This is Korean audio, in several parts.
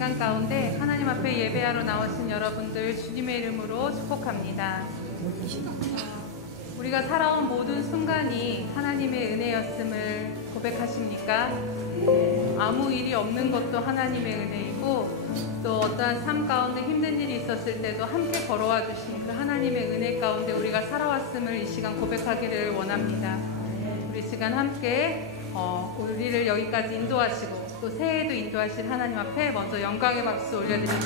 시간 가운데 하나님 앞에 예배하러 나오신 여러분들 주님의 이름으로 축복합니다. 우리가 살아온 모든 순간이 하나님의 은혜였음을 고백하십니까? 아무 일이 없는 것도 하나님의 은혜이고, 또 어떠한 삶 가운데 힘든 일이 있었을 때도 함께 걸어와 주신 그 하나님의 은혜 가운데 우리가 살아왔음을 이 시간 고백하기를 원합니다. 우리 시간 함께 우리를 여기까지 인도하시고 또 새해에도 인도하실 하나님 앞에 먼저 영광의 박수 올려드립니다.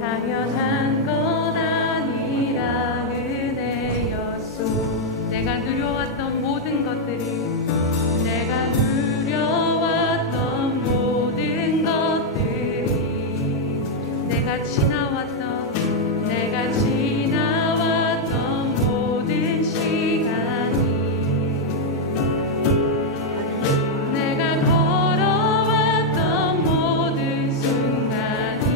당연한 건 아니라 은혜였소. 내가 누려왔던 모든 것들이, 내가 누려왔던 모든 것들이, 내가 지나왔던 모든 시간이, 내가 걸어왔던 모든 순간이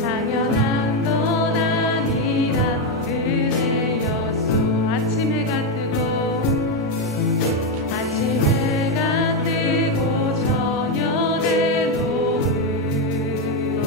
당연한 건 아니라 은혜였소. 아침 해가 뜨고 저녁의 노을,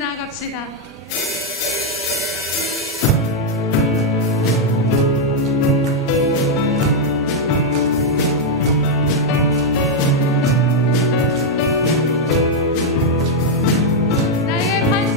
나아갑시다. 내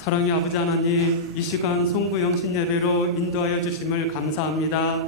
사랑의 아버지 하나님, 이 시간 송구 영신 예배로 인도하여 주심을 감사합니다.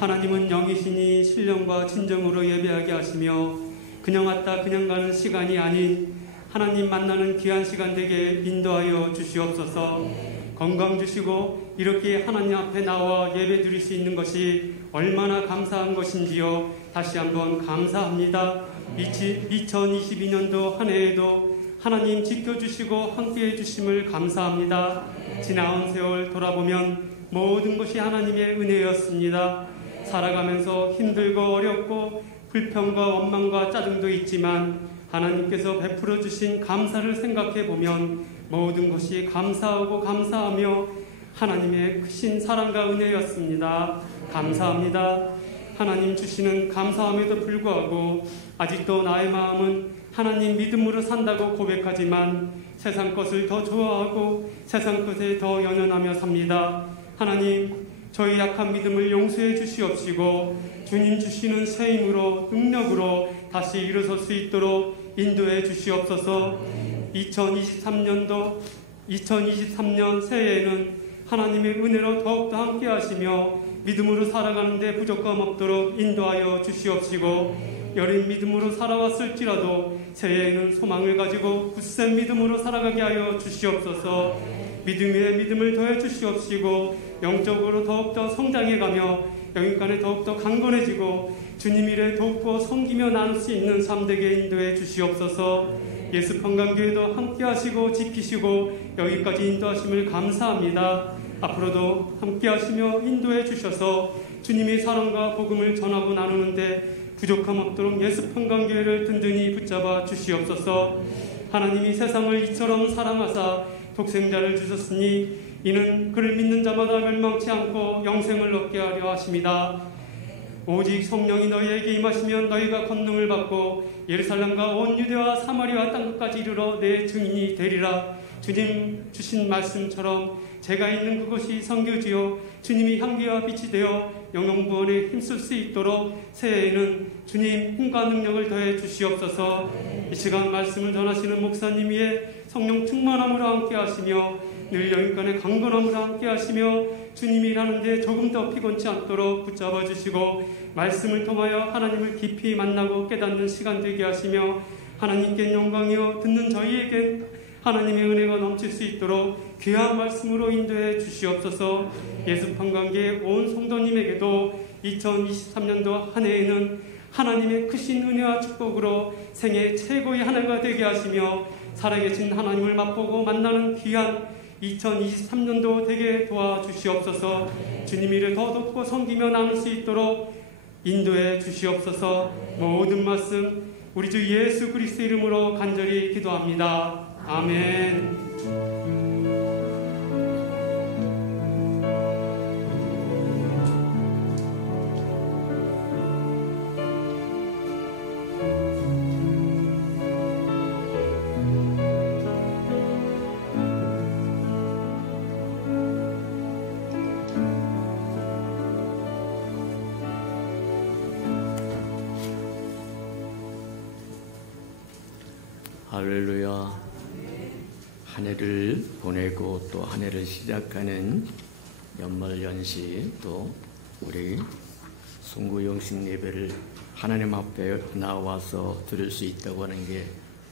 하나님은 영이시니 신령과 진정으로 예배하게 하시며 그냥 왔다 그냥 가는 시간이 아닌 하나님 만나는 귀한 시간 되게 인도하여 주시옵소서. 건강 주시고 이렇게 하나님 앞에 나와 예배 드릴 수 있는 것이 얼마나 감사한 것인지요. 다시 한번 감사합니다. 2022년도 한 해에도 하나님 지켜주시고 함께해 주심을 감사합니다. 지나온 세월 돌아보면 모든 것이 하나님의 은혜였습니다. 살아가면서 힘들고 어렵고 불평과 원망과 짜증도 있지만 하나님께서 베풀어 주신 감사를 생각해 보면 모든 것이 감사하고 감사하며 하나님의 크신 사랑과 은혜였습니다. 감사합니다. 하나님 주시는 감사함에도 불구하고 아직도 나의 마음은 하나님 믿음으로 산다고 고백하지만 세상 것을 더 좋아하고 세상 것에 더 연연하며 삽니다. 하나님, 저희 약한 믿음을 용서해 주시옵시고 주님 주시는 새 힘으로 능력으로 다시 일어설 수 있도록 인도해 주시옵소서. 2023년 새해에는 하나님의 은혜로 더욱더 함께 하시며 믿음으로 살아가는 데 부족함 없도록 인도하여 주시옵시고 여린 믿음으로 살아왔을지라도 새해에는 소망을 가지고 굳센 믿음으로 살아가게 하여 주시옵소서. 믿음 위에 믿음을 더해 주시옵시고 영적으로 더욱더 성장해가며 영인간에 더욱더 강건해지고 주님 일에 더욱더 섬기며 나눌 수 있는 삶 되게 인도해 주시옵소서. 예수 평강교회도 함께 하시고 지키시고 여기까지 인도하심을 감사합니다. 앞으로도 함께 하시며 인도해 주셔서 주님의 사랑과 복음을 전하고 나누는데 부족함 없도록 예수 평강교회를 든든히 붙잡아 주시옵소서. 하나님이 세상을 이처럼 사랑하사 독생자를 주셨으니 이는 그를 믿는 자마다 멸망치 않고 영생을 얻게 하려 하심이다. 오직 성령이 너희에게 임하시면 너희가 권능을 받고 예루살렘과 온 유대와 사마리아 땅끝까지 이르러 내 증인이 되리라. 주님 주신 말씀처럼 제가 있는 그곳이 선교지요 주님이 향기와 빛이 되어 영영구원에 힘쓸 수 있도록 새해에는 주님 힘과 능력을 더해 주시옵소서. 이 시간 말씀을 전하시는 목사님 위에 성령 충만함으로 함께 하시며 늘 영인간의 강건함으로 함께 하시며 주님이 일하는데 조금 더 피곤치 않도록 붙잡아 주시고 말씀을 통하여 하나님을 깊이 만나고 깨닫는 시간 되게 하시며 하나님께 영광이요 듣는 저희에게 하나님의 은혜가 넘칠 수 있도록 귀한 말씀으로 인도해 주시옵소서. 예수 평강교회 온 성도님에게도 2023년도 한 해에는 하나님의 크신 은혜와 축복으로 생애 최고의 한 해가 되게 하시며 살아계신 하나님을 맛보고 만나는 귀한 2023년도 되게 도와주시옵소서. 주님 일을 더 돕고 섬기며 나눌 수 있도록 인도해 주시옵소서. 모든 말씀 우리 주 예수 그리스도 이름으로 간절히 기도합니다. 아멘. 할렐루야. 한 해를 보내고 또 한 해를 시작하는 연말연시 또 우리 송구영신 예배를 하나님 앞에 나와서 들을 수 있다고 하는 게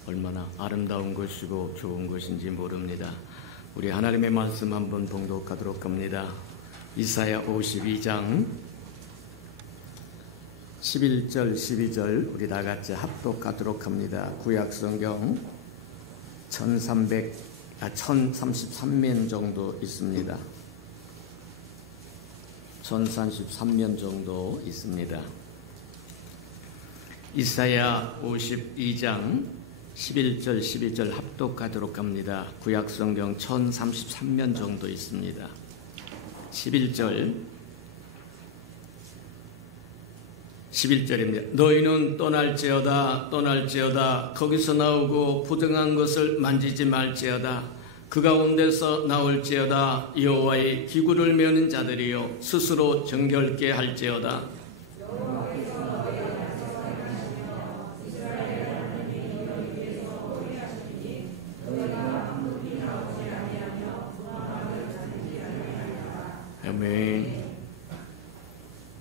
얼마나 아름다운 것이고 좋은 것인지 모릅니다. 우리 하나님의 말씀 한번 봉독하도록 합니다. 이사야 52장 11절 12절 우리 다같이 합독하도록 합니다. 구약성경 1033면 정도 있습니다. 1033면 정도 있습니다. 이사야 52장 11절 12절 합독하도록 합니다. 구약성경 1033면 정도 있습니다. 11절입니다. 너희는 떠날지어다 거기서 나오고 부정한 것을 만지지 말지어다. 그 가운데서 나올지어다. 여호와의 기구를 메는 자들이여 스스로 정결케 할지어다. 아멘.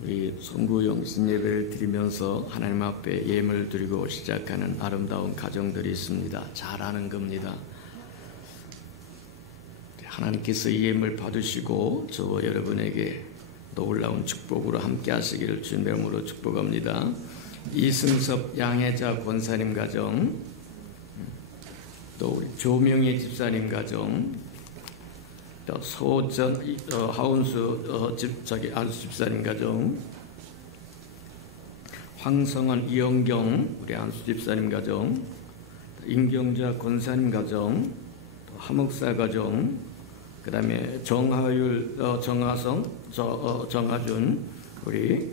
우리 송구영신 예배를 드리면서 하나님 앞에 예물을 드리고 시작하는 아름다운 가정들이 있습니다. 잘 아는 겁니다. 하나님께서 이 예물 받으시고 저와 여러분에게 놀라운 축복으로 함께 하시기를 주님의 이름으로 축복합니다. 이승섭 양혜자 권사님 가정, 또 우리 조명희 집사님 가정, 또 하운수 안수 집사님 가정, 황성원 이영경 우리 안수 집사님 가정, 임경자 권사님 가정, 또 하목사 가정, 그 다음에 정하율, 정하성, 정하준 우리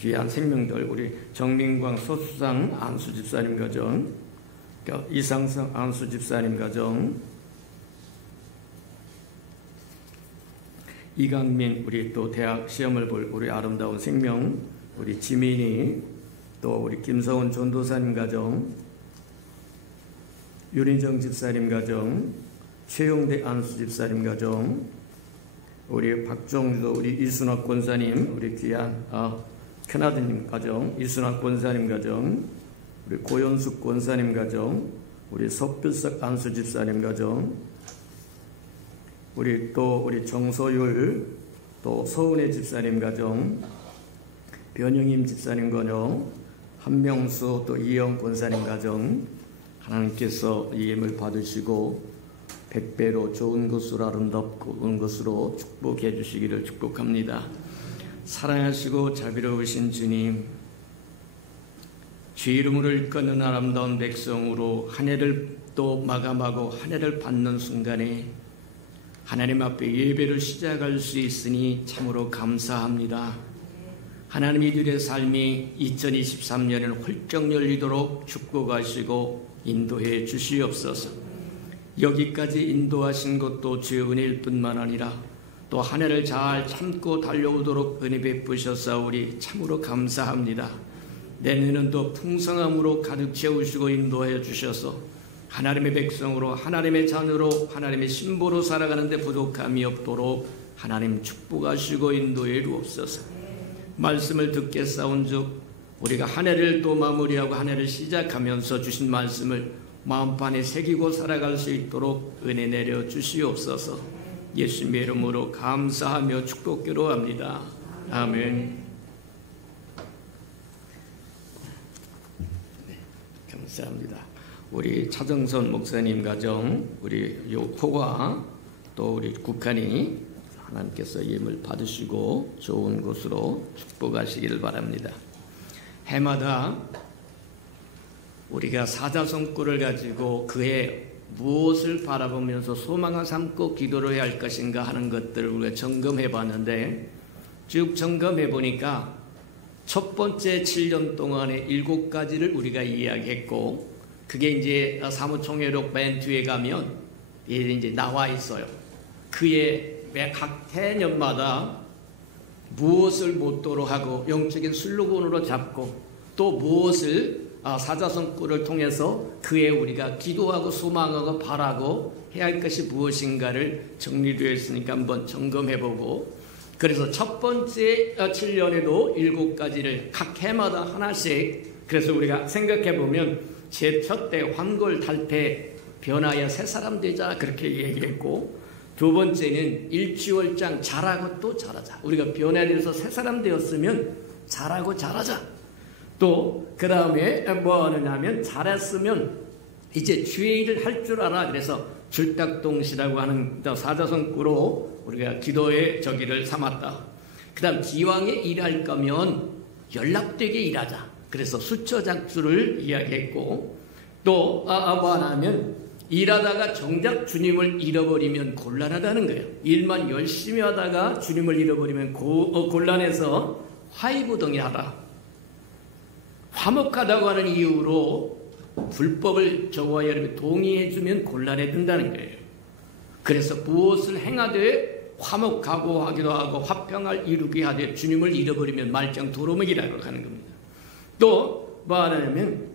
귀한 생명들, 우리 정민광 소수상 안수 집사님 가정, 이상성 안수 집사님 가정, 이강민 우리 또 대학 시험을 볼 우리 아름다운 생명, 우리 지민이, 또 우리 김성훈 전도사님 가정, 윤희정 집사님 가정, 최용대 안수 집사님 가정, 우리 박종주 우리 이순학 권사님, 우리 귀한 캐나다님 가정, 이순학 권사님 가정, 우리 고연숙 권사님 가정, 우리 석필석 안수 집사님 가정, 우리 정소율, 또 서은혜 집사님 가정, 변영임 집사님 가정, 한명수 또 이영 권사님 가정, 하나님께서 이 예물 받으시고 100배로 좋은 것으로 아름답고 것으로 축복해 주시기를 축복합니다. 사랑하시고 자비로우신 주님, 주 이름으로 일컫는 아름다운 백성으로 한 해를 또 마감하고 한 해를 받는 순간에 하나님 앞에 예배를 시작할 수 있으니 참으로 감사합니다. 하나님 이들의 삶이 2023년에는 훌쩍 열리도록 축복하시고 인도해 주시옵소서. 여기까지 인도하신 것도 주의 은혜일 뿐만 아니라 또 한 해를 잘 참고 달려오도록 은혜 베푸셨사오니 참으로 감사합니다. 내년은 또 풍성함으로 가득 채우시고 인도하여 주셔서 하나님의 백성으로, 하나님의 자녀로, 하나님의 신부로 살아가는 데 부족함이 없도록 하나님 축복하시고 인도해 주옵소서. 말씀을 듣겠사온즉 우리가 한 해를 또 마무리하고 한 해를 시작하면서 주신 말씀을 마음판에 새기고 살아갈 수 있도록 은혜 내려 주시옵소서. 예수님의 이름으로 감사하며 축복기로 합니다. 아멘. 네, 감사합니다. 우리 차정선 목사님 가정, 우리 포과 또 우리 국한이 하나님께서 예물 받으시고 좋은 곳으로 축복하시기를 바랍니다. 해마다 우리가 사자성구를 가지고 그해 무엇을 바라보면서 소망을 삼고 기도를 해야 할 것인가 하는 것들을 우리가 점검해 봤는데, 쭉 점검해 보니까 첫 번째 7년 동안에 7가지를 우리가 이야기했고, 그게 이제 사무총회록 맨 뒤에 가면 이제 나와 있어요. 그의 각 해년마다 무엇을 모토로 하고 영적인 슬로건으로 잡고 또 무엇을 사자성구를 통해서 그에 우리가 기도하고 소망하고 바라고 해야 할 것이 무엇인가를 정리되어 있으니까 한번 점검해보고, 그래서 첫 번째 7년에도 7가지를 각 해마다 하나씩, 그래서 우리가 생각해보면 제첫 때 환골탈태 변하여 새 사람 되자 그렇게 얘기했고, 두 번째는 일취월장 잘하고 또 잘하자. 우리가 변화되어서 새 사람 되었으면 잘하고 잘하자. 또 그 다음에 뭐 하느냐면 잘했으면 이제 주의 일을 할 줄 알아. 그래서 줄딱동시라고 하는 사자성구로 우리가 기도의 저기를 삼았다. 그 다음 기왕에 일할 거면 연락되게 일하자. 그래서 수처작수를 이야기했고, 또 뭐 하냐면 일하다가 정작 주님을 잃어버리면 곤란하다는 거예요. 일만 열심히 하다가 주님을 잃어버리면 곤란해서 화이부동이 하라. 화목하다고 하는 이유로 불법을 저와 여러분이 동의해주면 곤란해진다는 거예요. 그래서 무엇을 행하되 화목하고 하기도 하고 화평을 이루게 하되 주님을 잃어버리면 말짱 도루묵이라고 하는 겁니다. 또 뭐 하냐면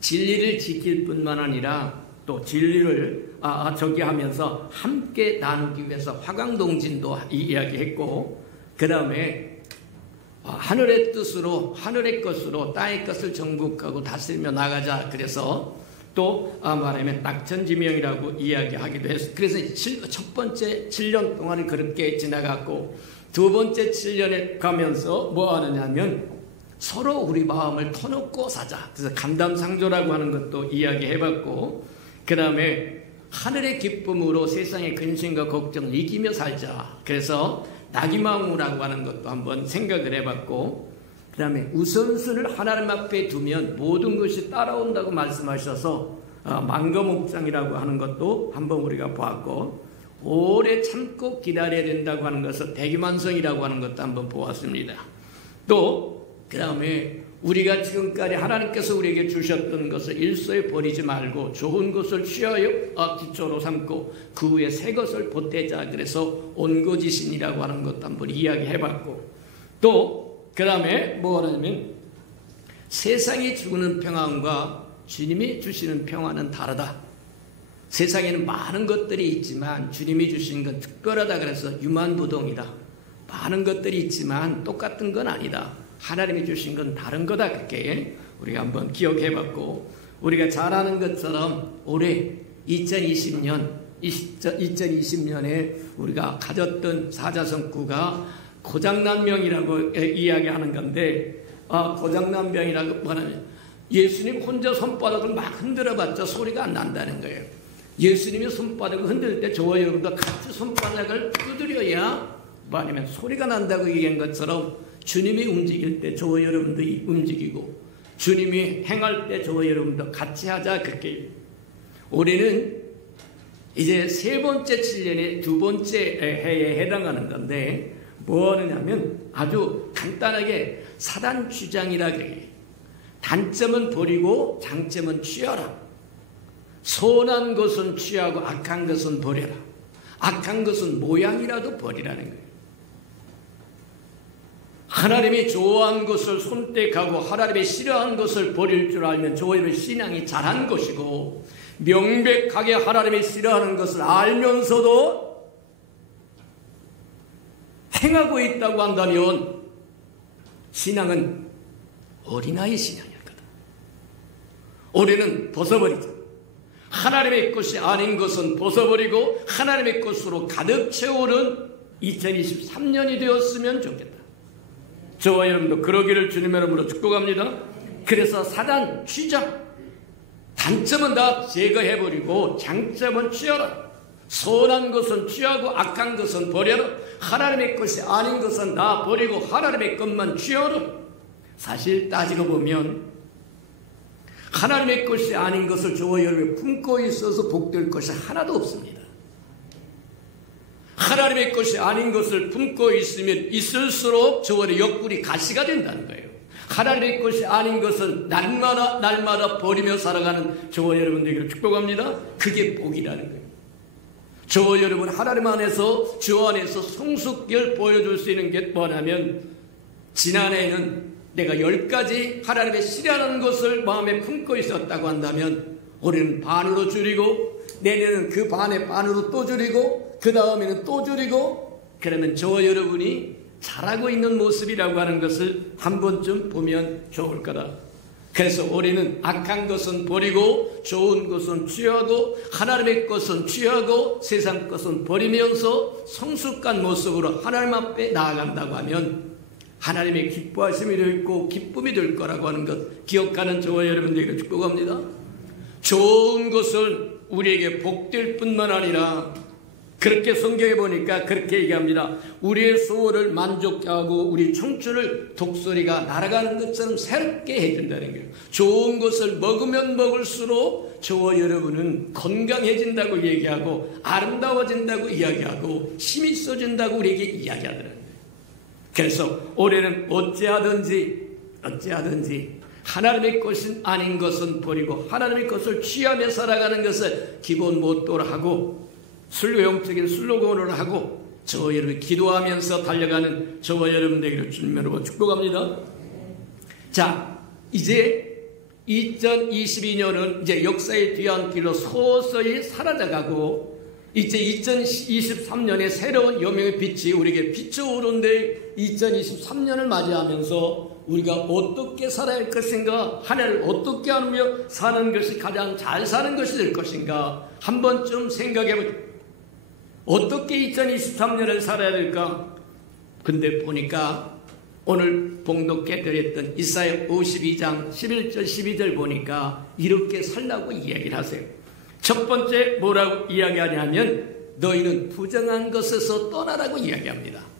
진리를 지킬 뿐만 아니라 또 진리를 저기 하면서 함께 나누기 위해서 화강동진도 이야기했고, 그 다음에 하늘의 뜻으로, 하늘의 것으로 땅의 것을 정복하고 다스리며 나가자. 그래서 또 말하면 낙천지명이라고 이야기하기도 했어요. 그래서 첫 번째 7년 동안은 그렇게 지나갔고, 두 번째 7년에 가면서 뭐 하느냐면 서로 우리 마음을 터놓고 사자. 그래서 감담상조라고 하는 것도 이야기해봤고, 그 다음에 하늘의 기쁨으로 세상의 근심과 걱정을 이기며 살자. 그래서 나기망우라고 하는 것도 한번 생각을 해봤고, 그 다음에 우선순위를 하나님 앞에 두면 모든 것이 따라온다고 말씀하셔서 망거목장이라고 하는 것도 한번 우리가 보았고, 오래 참고 기다려야 된다고 하는 것을 대기만성이라고 하는 것도 한번 보았습니다. 또 그 다음에 우리가 지금까지 하나님께서 우리에게 주셨던 것을 일소에 버리지 말고 좋은 것을 취하여 기초로 삼고 그 후에 새 것을 보태자. 그래서 온고지신이라고 하는 것도 한번 이야기해봤고, 또 그 다음에 뭐라냐면 세상이 주는 평안과 주님이 주시는 평안은 다르다. 세상에는 많은 것들이 있지만 주님이 주신 건 특별하다. 그래서 유만부동이다. 많은 것들이 있지만 똑같은 건 아니다. 하나님이 주신 건 다른 거다. 그렇게 우리가 한번 기억해봤고, 우리가 잘 아는 것처럼 올해 2020년에 우리가 가졌던 사자성구가 고장난병이라고 이야기하는 건데, 고장난병이라고 뭐냐면 예수님 혼자 손바닥을 막 흔들어봤자 소리가 안 난다는 거예요. 예수님이 손바닥을 흔들 때 저와 여러분도 같이 손바닥을 두드려야 뭐냐면 소리가 난다고 얘기한 것처럼 주님이 움직일 때 저와 여러분도 움직이고, 주님이 행할 때 저와 여러분도 같이 하자. 그렇게 올해는 이제 세 번째 7년의 두 번째 해에 해당하는 건데, 뭐 하느냐면 아주 간단하게 사단 주장이라 그래. 단점은 버리고 장점은 취하라. 선한 것은 취하고 악한 것은 버려라. 악한 것은 모양이라도 버리라는 거예요. 하나님이 좋아하는 것을 선택하고 하나님이 싫어하는 것을 버릴 줄 알면 저희의 신앙이 잘한 것이고, 명백하게 하나님이 싫어하는 것을 알면서도 행하고 있다고 한다면 신앙은 어린아이 신앙일 거다. 올해는 벗어버리자. 하나님의 것이 아닌 것은 벗어버리고 하나님의 것으로 가득 채우는 2023년이 되었으면 좋겠다. 저와 여러분도 그러기를 주님의 이름으로 축복합니다. 그래서 사단 취장, 단점은 다 제거해버리고 장점은 취하라. 선한 것은 취하고 악한 것은 버려라. 하나님의 것이 아닌 것은 다 버리고 하나님의 것만 취하라. 사실 따지고 보면 하나님의 것이 아닌 것을 저와 여러분이 품고 있어서 복될 것이 하나도 없습니다. 하나님의 것이 아닌 것을 품고 있으면 있을수록 저와 옆구리 가시가 된다는 거예요. 하나님의 것이 아닌 것을 날마다 버리며 살아가는 저와 여러분들에게 축복합니다. 그게 복이라는 거예요. 저와 여러분 하나님 안에서, 주 안에서 성숙결 보여줄 수 있는 게 뭐냐면, 지난해에는 내가 10가지 하나님의 싫어하는 것을 마음에 품고 있었다고 한다면 올해는 반으로 줄이고, 내년에는 그 반의 반으로 또 줄이고, 그 다음에는 또 줄이고, 그러면 저와 여러분이 잘하고 있는 모습이라고 하는 것을 한 번쯤 보면 좋을 거다. 그래서 올해는 악한 것은 버리고 좋은 것은 취하고 하나님의 것은 취하고 세상 것은 버리면서 성숙한 모습으로 하나님 앞에 나아간다고 하면 하나님의 기뻐하심이 될 있고 기쁨이 될 거라고 하는 것 기억하는 저와 여러분들에게 축복합니다. 좋은 것은 우리에게 복될 뿐만 아니라, 그렇게 성경에 보니까 그렇게 얘기합니다. 우리의 소원을 만족케 하고 우리 청춘을 독수리가 날아가는 것처럼 새롭게 해준다는 거예요. 좋은 것을 먹으면 먹을수록 저와 여러분은 건강해진다고 얘기하고 아름다워진다고 이야기하고 힘이 있어진다고 우리에게 이야기하더라는 거예요. 그래서 올해는 어찌하든지 하나님의 것은 아닌 것은 버리고 하나님의 것을 취하며 살아가는 것을 기본 모토로 하고, 영적인 슬로건을 하고 저와 여러분 기도하면서 달려가는 저와 여러분들에게 주님으로 축복합니다. 자, 이제 2022년은 이제 역사의 뒤안길로 서서히 사라져가고 이제 2023년에 새로운 여명의 빛이 우리에게 비춰오는데 2023년을 맞이하면서 우리가 어떻게 살아야 할 것인가, 한 해를 어떻게 하며 사는 것이 가장 잘 사는 것이 될 것인가 한 번쯤 생각해보자. 어떻게 2023년을 살아야 될까? 근데 보니까 오늘 봉독해 드렸던 이사야 52장 11절 12절 보니까 이렇게 살라고 이야기를 하세요. 첫 번째 뭐라고 이야기하냐면 너희는 부정한 것에서 떠나라고 이야기합니다.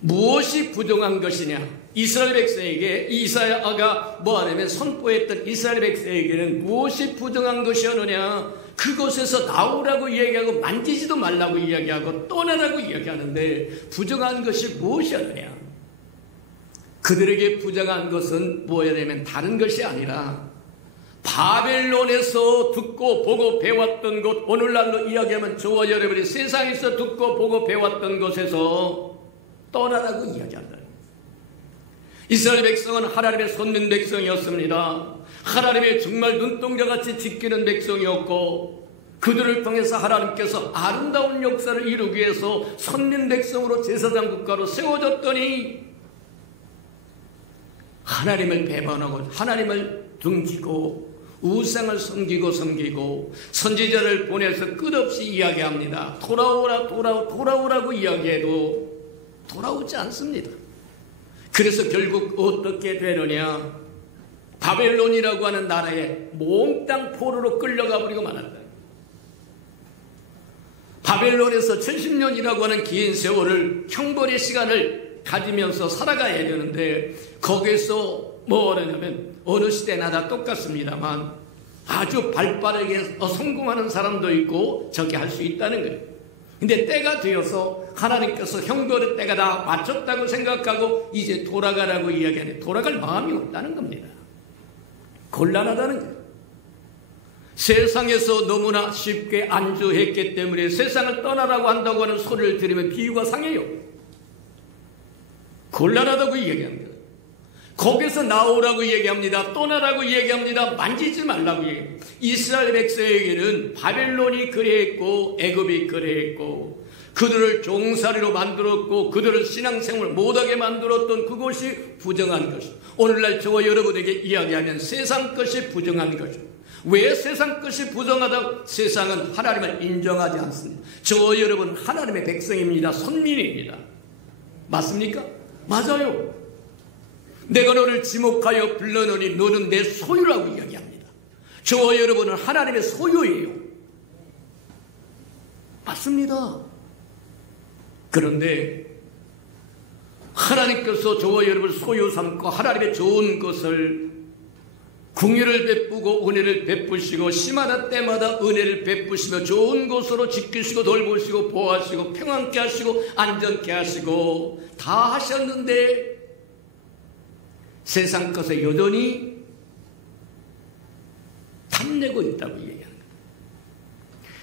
무엇이 부정한 것이냐? 이스라엘 백성에게 이사야가 뭐하냐면 선포했던 이스라엘 백성에게는 무엇이 부정한 것이었느냐? 그곳에서 나오라고 이야기하고 만지지도 말라고 이야기하고 떠나라고 이야기하는데 부정한 것이 무엇이었느냐? 그들에게 부정한 것은 뭐냐면 다른 것이 아니라 바벨론에서 듣고 보고 배웠던 것, 오늘날로 이야기하면 저와 여러분이 세상에서 듣고 보고 배웠던 것에서 떠나라고 이야기한다. 이스라엘 백성은 하나님의 선민 백성이었습니다. 하나님의 정말 눈동자같이 지키는 백성이었고 그들을 통해서 하나님께서 아름다운 역사를 이루기 위해서 선민 백성으로 제사장 국가로 세워졌더니 하나님을 배반하고 하나님을 등지고 우상을 섬기고 선지자를 보내서 끝없이 이야기합니다. 돌아오라고 이야기해도 돌아오지 않습니다. 그래서 결국 어떻게 되느냐? 바벨론이라고 하는 나라에 몽땅 포로로 끌려가 버리고 말았다. 바벨론에서 70년이라고 하는 긴 세월을 형벌의 시간을 가지면서 살아가야 되는데 거기서 뭐냐면 어느 시대나 다 똑같습니다만 아주 발빠르게 성공하는 사람도 있고 저렇게 할 수 있다는 거예요. 근데 때가 되어서 하나님께서 형벌의 때가 다 맞췄다고 생각하고 이제 돌아가라고 이야기하는데 돌아갈 마음이 없다는 겁니다. 곤란하다는 거예요. 세상에서 너무나 쉽게 안주했기 때문에 세상을 떠나라고 한다고 하는 소리를 들으면 비유가 상해요. 곤란하다고 이야기합니다. 거기서 나오라고 얘기합니다. 떠나라고 얘기합니다. 만지지 말라고 얘기합니다. 이스라엘 백성에게는 바벨론이 그래했고 애굽이 그래했고 그들을 종살이로 만들었고 그들을 신앙생활을 못하게 만들었던 그것이 부정한 것이죠. 오늘날 저와 여러분에게 이야기하면 세상 것이 부정한 것이죠. 왜 세상 것이 부정하다고? 세상은 하나님을 인정하지 않습니다. 저와 여러분 하나님의 백성입니다. 선민입니다. 맞습니까? 맞아요. 내가 너를 지목하여 불러노니 너는 내 소유라고 이야기합니다. 저와 여러분은 하나님의 소유예요. 맞습니다. 그런데 하나님께서 저와 여러분을 소유 삼고 하나님의 좋은 것을 긍휼을 베푸고 은혜를 베푸시고 심하다 때마다 은혜를 베푸시며 좋은 것으로 지키시고 돌보시고 보호하시고 평안케 하시고 안전케 하시고 다 하셨는데 세상 것에 여전히 탐내고 있다고 얘기하는 거예요.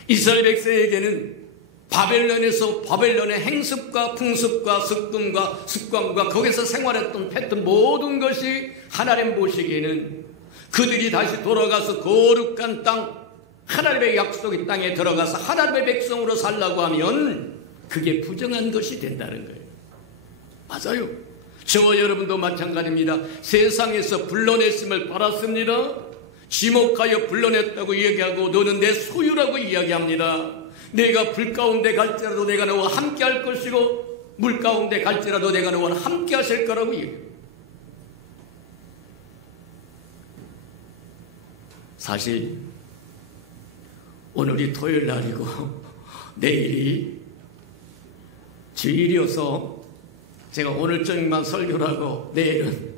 이스라엘 백성에게는 바벨론에서 바벨론의 행습과 풍습과 습관과 거기서 생활했던 패턴 모든 것이 하나님 보시기에는 그들이 다시 돌아가서 거룩한 땅 하나님의 약속의 땅에 들어가서 하나님의 백성으로 살라고 하면 그게 부정한 것이 된다는 거예요. 맞아요. 저와 여러분도 마찬가지입니다. 세상에서 불러냈음을 받았습니다. 지목하여 불러냈다고 얘기하고 너는 내 소유라고 이야기합니다. 내가 불 가운데 갈지라도 내가 너와 함께 할 것이고 물 가운데 갈지라도 내가 너와 함께 하실 거라고 얘기합니다. 사실 오늘이 토요일 날이고 내일이 주일이어서 제가 오늘 저녁만 설교를 하고 내일은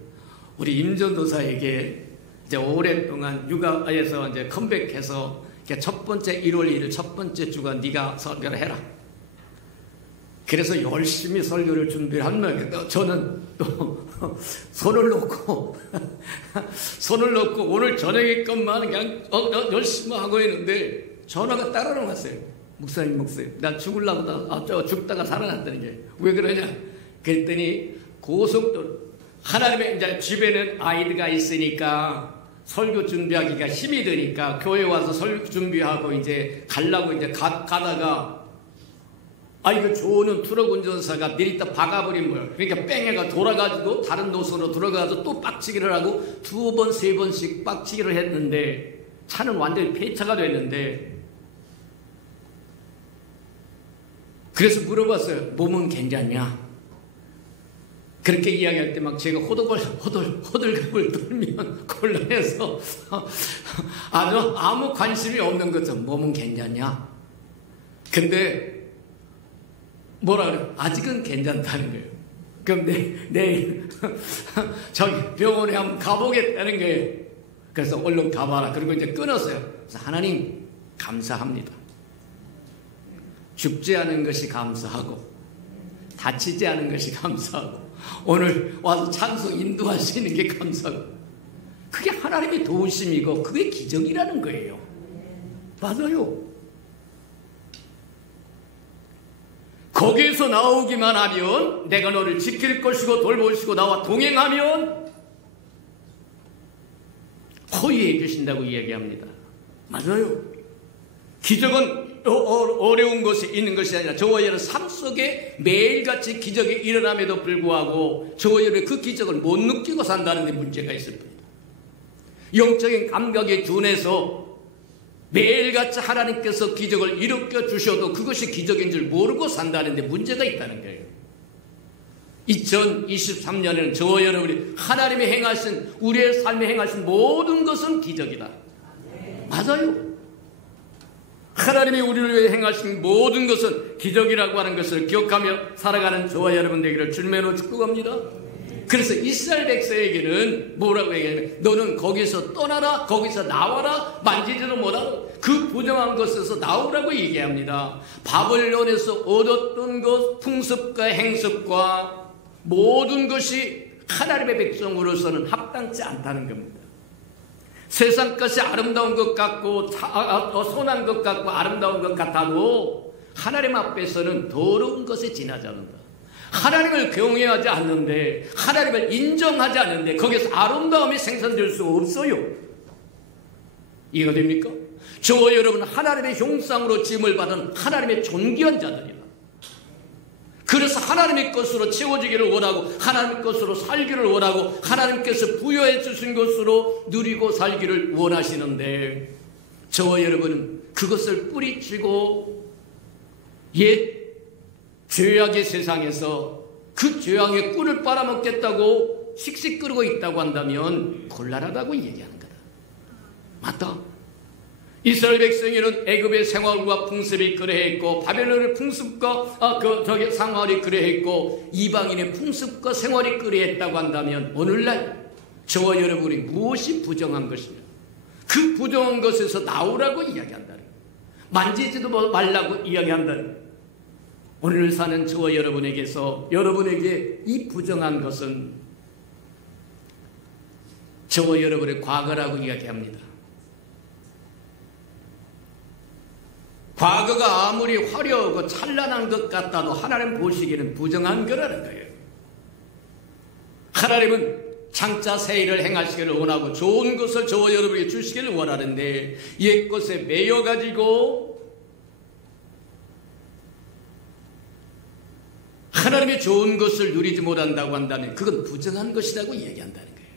우리 임전도사에게 이제 오랫동안 육아에서 이제 컴백해서 첫 번째 1월 1일 첫 번째 주가 네가 설교를 해라. 그래서 열심히 설교를 준비를 하면 저는 또 손을 놓고 오늘 저녁에 것만 그냥 열심히 하고 있는데 전화가 따라로 왔어요. 목사님 나 죽으려고 죽다가 살아났다는 게 왜 그러냐 그랬더니 고속도로 하나님의 이제 집에는 아이들가 있으니까 설교 준비하기가 힘이 드니까 교회 와서 설교 준비하고 이제 가려고 이제 가다가 이거 좋은 트럭 운전사가 내리다 박아버린 거예요. 그러니까 뺑해가 돌아가지고 다른 노선으로 들어가서 또 빡치기를 하고 2번, 3번씩 빡치기를 했는데 차는 완전히 폐차가 됐는데 그래서 물어봤어요. 몸은 괜찮냐? 그렇게 이야기할 때 막 제가 호들갑을 떨면 곤란해서 아무 관심이 없는 거죠. 몸은 괜찮냐? 근데 뭐라 그래? 아직은 괜찮다는 거예요. 그럼 내일 저기 병원에 한번 가보겠다는 거예요. 그래서 얼른 가봐라. 그리고 이제 끊었어요. 그래서 하나님 감사합니다. 죽지 않은 것이 감사하고 다치지 않은 것이 감사하고 오늘 와서 찬송 인도하시는 게 감사하고 그게 하나님의 도우심이고 그게 기적이라는 거예요. 맞아요. 거기에서 나오기만 하면 내가 너를 지킬 것이고 돌보시고 나와 동행하면 호의해 주신다고 이야기합니다. 맞아요. 기적은 어려운 것이 있는 것이 아니라 저와 여러분 삶 속에 매일같이 기적이 일어남에도 불구하고 저와 여러분 그 기적을 못 느끼고 산다는 데 문제가 있을 뿐이다. 영적인 감각에 둔해서 매일같이 하나님께서 기적을 일으켜 주셔도 그것이 기적인 줄 모르고 산다는 데 문제가 있다는 거예요. 2023년에는 저와 여러분이 하나님이 행하신 우리의 삶에 행하신 모든 것은 기적이다. 맞아요. 하나님이 우리를 위해 행하신 모든 것은 기적이라고 하는 것을 기억하며 살아가는 저와 여러분 되기를 주님으로 축복합니다. 그래서 이스라엘 백성에게는 뭐라고 얘기하냐면 너는 거기서 떠나라, 거기서 나와라, 만지지도 못하라. 그 부정한 것에서 나오라고 얘기합니다. 바벨론에서 얻었던 것, 풍습과 행습과 모든 것이 하나님의 백성으로서는 합당치 않다는 겁니다. 세상 것이 아름다운 것 같고 선한 것 같고 아름다운 것 같아도 하나님 앞에서는 더러운 것에 지나지 않는다. 하나님을 경외하지 않는데 하나님을 인정하지 않는데 거기서 아름다움이 생산될 수 없어요. 이해가 됩니까? 저와 여러분은 하나님의 형상으로 지음을 받은 하나님의 존귀한 자들이다. 그래서 하나님의 것으로 채워지기를 원하고 하나님의 것으로 살기를 원하고 하나님께서 부여해 주신 것으로 누리고 살기를 원하시는데 저와 여러분은 그것을 뿌리치고 옛 죄악의 세상에서 그 죄악의 꿀을 빨아먹겠다고 씩씩 끓고 있다고 한다면 곤란하다고 얘기하는 거다. 맞다. 이스라엘 백성에는 애굽의 생활과 풍습이 그러했고 바벨론의 풍습과 생활이 그러했고 이방인의 풍습과 생활이 그러했다고 한다면 오늘날 저와 여러분이 무엇이 부정한 것이냐? 그 부정한 것에서 나오라고 이야기한다는 거예요. 만지지도 말라고 이야기한다는 거예요. 오늘 사는 저와 여러분에게서 여러분에게 이 부정한 것은 저와 여러분의 과거라고 이야기합니다. 과거가 아무리 화려하고 찬란한 것 같아도 하나님 보시기에는 부정한 거라는 거예요. 하나님은 장차 새 일을 행하시기를 원하고 좋은 것을 저와 여러분에게 주시기를 원하는데 옛 것에 매여가지고 하나님의 좋은 것을 누리지 못한다고 한다면 그건 부정한 것이라고 이야기한다는 거예요.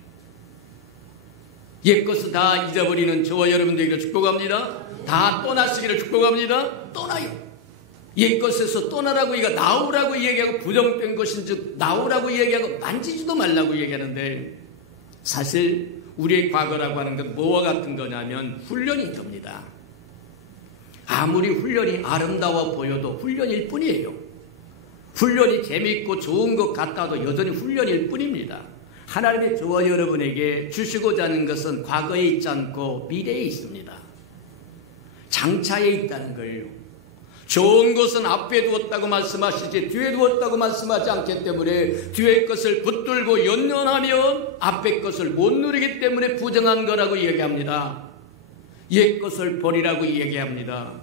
옛 것을 다 잊어버리는 저와 여러분들에게 축복합니다. 다 떠나시기를 축복합니다. 떠나요. 옛 것에서 떠나라고 얘기하고 나오라고 얘기하고 부정된 것인즉 나오라고 얘기하고 만지지도 말라고 얘기하는데 사실 우리의 과거라고 하는 건 뭐와 같은 거냐면 훈련인 겁니다. 아무리 훈련이 아름다워 보여도 훈련일 뿐이에요. 훈련이 재미있고 좋은 것 같아도 여전히 훈련일 뿐입니다. 하나님의 저와 여러분에게 주시고자 하는 것은 과거에 있지 않고 미래에 있습니다. 장차에 있다는 거예요. 좋은 것은 앞에 두었다고 말씀하시지 뒤에 두었다고 말씀하지 않기 때문에 뒤에 것을 붙들고 연연하면 앞에 것을 못 누리기 때문에 부정한 거라고 얘기합니다. 옛 것을 버리라고 얘기합니다.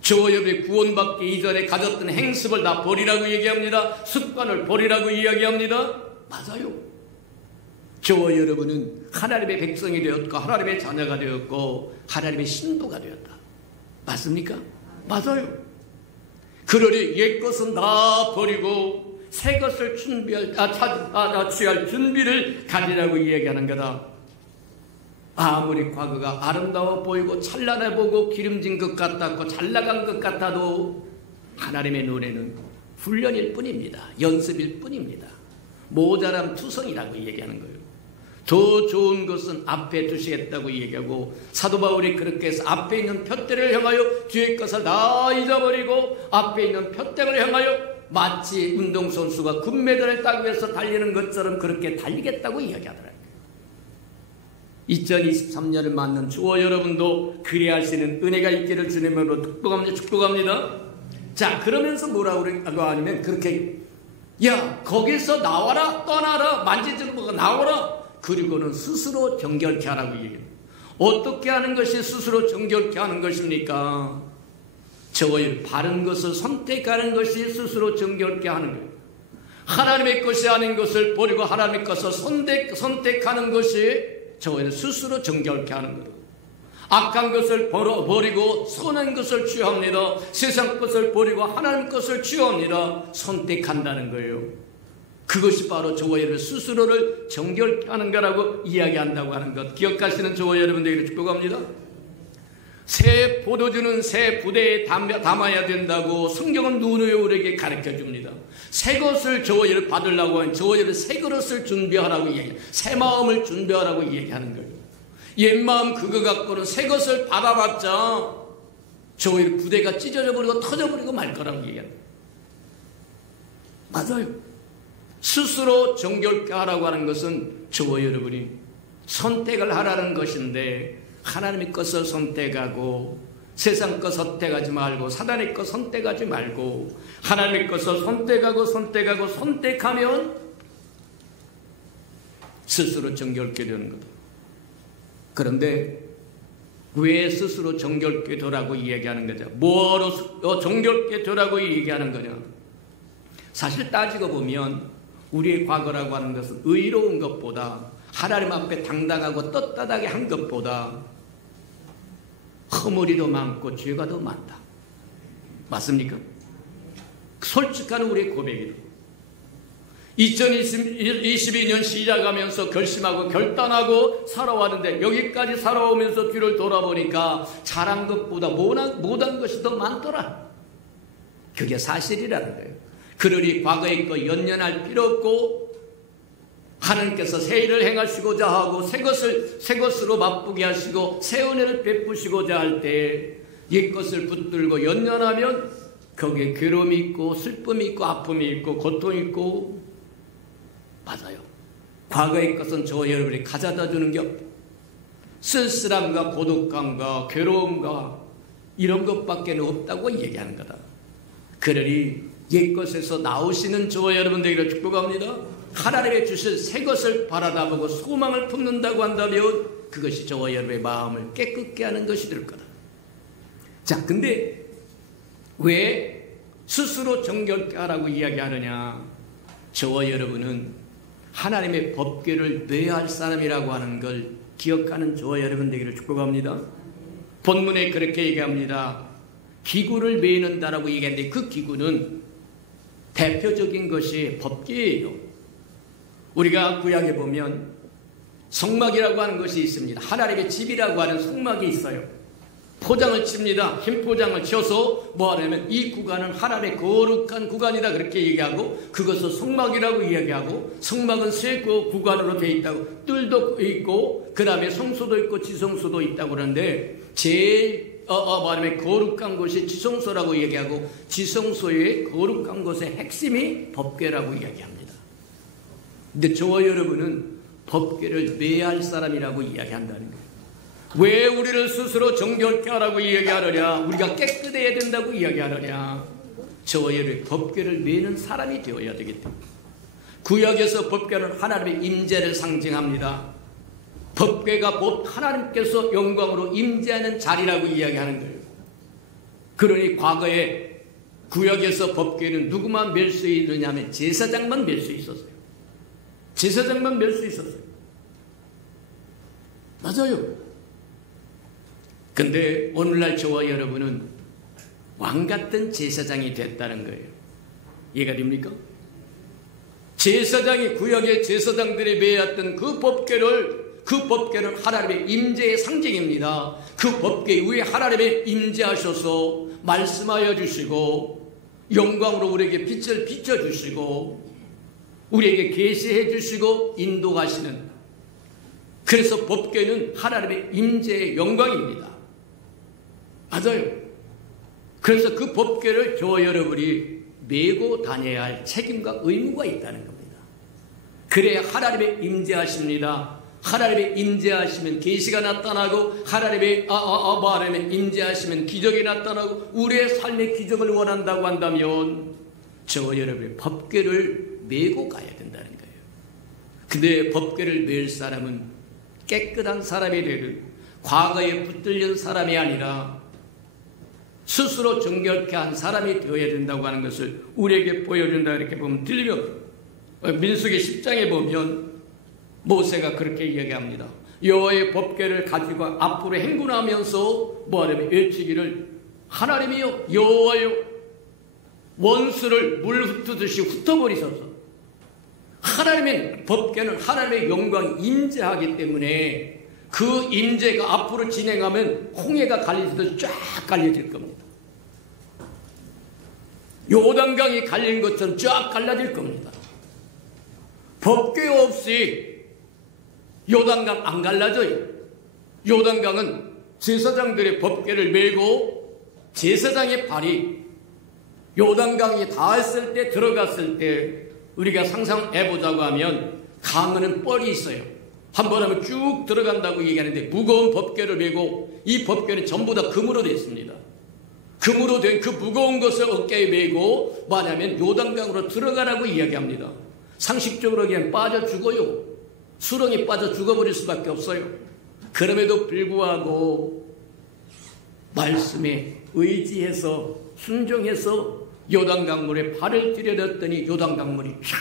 저와 여러분이 구원받기 이전에 가졌던 행습을 다 버리라고 얘기합니다. 습관을 버리라고 이야기합니다. 맞아요. 저와 여러분은 하나님의 백성이 되었고 하나님의 자녀가 되었고 하나님의 신부가 되었다. 맞습니까? 맞아요. 그러니 옛것은 다 버리고 새 것을 취할 준비를 가지라고 이야기하는 거다. 아무리 과거가 아름다워 보이고 찬란해 보고 기름진 것 같았고 잘 나간 것 같아도 하나님의 눈에는 훈련일 뿐입니다. 연습일 뿐입니다. 모자람 투성이라고 얘기하는 거예요. 더 좋은 것은 앞에 두시겠다고 얘기하고 사도 바울이 그렇게 해서 앞에 있는 푯대를 향하여 뒤에 것을 다 잊어버리고 앞에 있는 푯대를 향하여 마치 운동선수가 금메달을 따기 위해서 달리는 것처럼 그렇게 달리겠다고 이야기하더라고요. 2023년을 맞는 주와 여러분도 그래야 하시는 은혜가 있기를 주님으로 축복합니다. 자, 그러면서 뭐라고 하냐면 그렇게 야 거기서 나와라, 떠나라, 만지지 말고 나와라. 그리고는 스스로 정결케 하라고 얘기해요. 어떻게 하는 것이 스스로 정결케 하는 것입니까? 저의 바른 것을 선택하는 것이 스스로 정결케 하는 거예요. 하나님의 것이 아닌 것을 버리고 하나님의 것을 선택하는 것이 저의 스스로 정결케 하는 거예요. 악한 것을 버리고 선한 것을 취합니다. 세상 것을 버리고 하나님 것을 취합니다. 선택한다는 거예요. 그것이 바로 저와 여러분 스스로를 정결케 하는 거라고 이야기한다고 하는 것 기억하시는 저와 여러분들에게 축복합니다. 새 포도주는 새 부대에 담아야 된다고 성경은 누누이 우리에게 가르쳐 줍니다. 새 것을 저와 여러분 받으려고 하면 저와 여러분 새 그릇을 준비하라고 얘기해요. 새 마음을 준비하라고 얘기하는 거예요. 옛 마음 그거 갖고는 새 것을 받아봤자 저와 여러분 부대가 찢어져 버리고 터져버리고 말 거라고 얘기합니다. 맞아요. 스스로 정결케 하라고 하는 것은 저와 여러분이 선택을 하라는 것인데 하나님의 것을 선택하고 세상 것 선택하지 말고 사단의 것 선택하지 말고 하나님의 것을 선택하면 스스로 정결케 되는 거다. 그런데 왜 스스로 정결케 되라고 이야기하는 거냐? 뭐로 정결케 되라고 얘기하는 거냐? 사실 따지고 보면 우리의 과거라고 하는 것은 의로운 것보다 하나님 앞에 당당하고 떳떳하게 한 것보다 허물이 더 많고 죄가 더 많다. 맞습니까? 솔직한 우리의 고백이다. 2022년 시작하면서 결심하고 결단하고 살아왔는데 여기까지 살아오면서 뒤를 돌아보니까 잘한 것보다 못한 것이 더 많더라. 그게 사실이라는 거예요. 그러니 과거의 거 연연할 필요 없고 하나님께서 새 일을 행하시고자 하고 새 것으로 맛보게 하시고 새 은혜를 베푸시고자 할 때 옛것을 붙들고 연연하면 거기에 괴로움이 있고 슬픔이 있고 아픔이 있고 고통이 있고 맞아요. 과거의 것은 저와 여러분이 가져다 주는 게 없다. 쓸쓸함과 고독감과 괴로움과 이런 것밖에 없다고 얘기하는 거다. 그러니 옛것에서 나오시는 저와 여러분들에게 축복합니다. 하나님의 주실 새 것을 바라다보고 소망을 품는다고 한다면 그것이 저와 여러분의 마음을 깨끗게 하는 것이 될 거다. 자, 근데 왜 스스로 정결케 하라고 이야기하느냐? 저와 여러분은 하나님의 법궤를 매할 사람이라고 하는 걸 기억하는 저와 여러분들에게 축복합니다. 본문에 그렇게 얘기합니다. 기구를 매는다라고 얘기하는데 그 기구는 대표적인 것이 법궤예요. 우리가 구약에 보면 성막이라고 하는 것이 있습니다. 하나님의 집이라고 하는 성막이 있어요. 포장을 칩니다. 흰 포장을 쳐서 뭐 하냐면 이 구간은 하나님의 거룩한 구간이다 그렇게 얘기하고 그것을 성막이라고 이야기하고 성막은 세 구간으로 되어 있다고 뜰도 있고 그 다음에 성소도 있고 지성소도 있다고 그러는데 제일 말하면 거룩한 곳이 지성소라고 얘기하고 지성소의 거룩한 곳의 핵심이 법궤라고 이야기합니다. 근데 저와 여러분은 법궤를 매할 사람이라고 이야기한다는 거예요. 왜 우리를 스스로 정결케 하라고 이야기하느냐? 우리가 깨끗해야 된다고 이야기하느냐? 저와 여러분이 법궤를 매는 사람이 되어야 되기 때문에 구약에서 법궤는 하나님의 임재를 상징합니다. 법궤가 곧 하나님께서 영광으로 임재하는 자리라고 이야기하는 거예요. 그러니 과거에 구약에서 법궤는 누구만 맬 수 있느냐 하면 제사장만 맬 수 있었어요. 제사장만 멜 수 있었어요. 맞아요. 근데 오늘날 저와 여러분은 왕 같은 제사장이 됐다는 거예요. 이해가 됩니까? 제사장이 구약의 제사장들이 매었던 그 법궤를 하나님의 임재의 상징입니다. 그 법궤 위에 하나님의 임재하셔서 말씀하여 주시고 영광으로 우리에게 빛을 비춰주시고 우리에게 계시해 주시고 인도하시는, 그래서 법궤는 하나님의 임재의 영광입니다. 맞아요. 그래서 그 법궤를 저와 여러분이 메고 다녀야 할 책임과 의무가 있다는 겁니다. 그래야 하나님의 임재하십니다. 하나님의 임재하시면 계시가 나타나고, 하나님의 하나님의 임재하시면 기적이 나타나고, 우리의 삶의 기적을 원한다고 한다면 저와 여러분의 법궤를 메고 가야 된다는 거예요. 근데 법궤를 멜 사람은 깨끗한 사람이 되는, 과거에 붙들린 사람이 아니라 스스로 정결케 한 사람이 되어야 된다고 하는 것을 우리에게 보여준다, 이렇게 보면 들리면, 민수기 10장에 보면 모세가 그렇게 이야기합니다. 여호와의 법궤를 가지고 앞으로 행군하면서 뭐하냐면 외치기를, 하나님이여 여호와여 원수를 물 흩듯이 흩어버리소서. 하나님의 법궤는 하나님의 영광이 임재하기 때문에 그 임재가 앞으로 진행하면 홍해가 갈리듯 쫙 갈려질 겁니다. 요단강이 갈린 것처럼 쫙 갈라질 겁니다. 법궤 없이 요단강 안 갈라져요. 요단강은 제사장들의 법궤를 메고 제사장의 발이 요단강이 닿았을 때, 들어갔을 때 우리가 상상해보자고 하면 강은 뻘이 있어요. 한번 하면 쭉 들어간다고 얘기하는데 무거운 법궤를 메고, 이 법궤는 전부 다 금으로 되어 있습니다. 금으로 된 그 무거운 것을 어깨에 메고 뭐냐면 요단강으로 들어가라고 이야기합니다. 상식적으로 그냥 빠져 죽어요. 수렁이 빠져 죽어버릴 수밖에 없어요. 그럼에도 불구하고 말씀에 의지해서 순종해서 요단강물에 발을 들여댔더니 요단강물이 쫙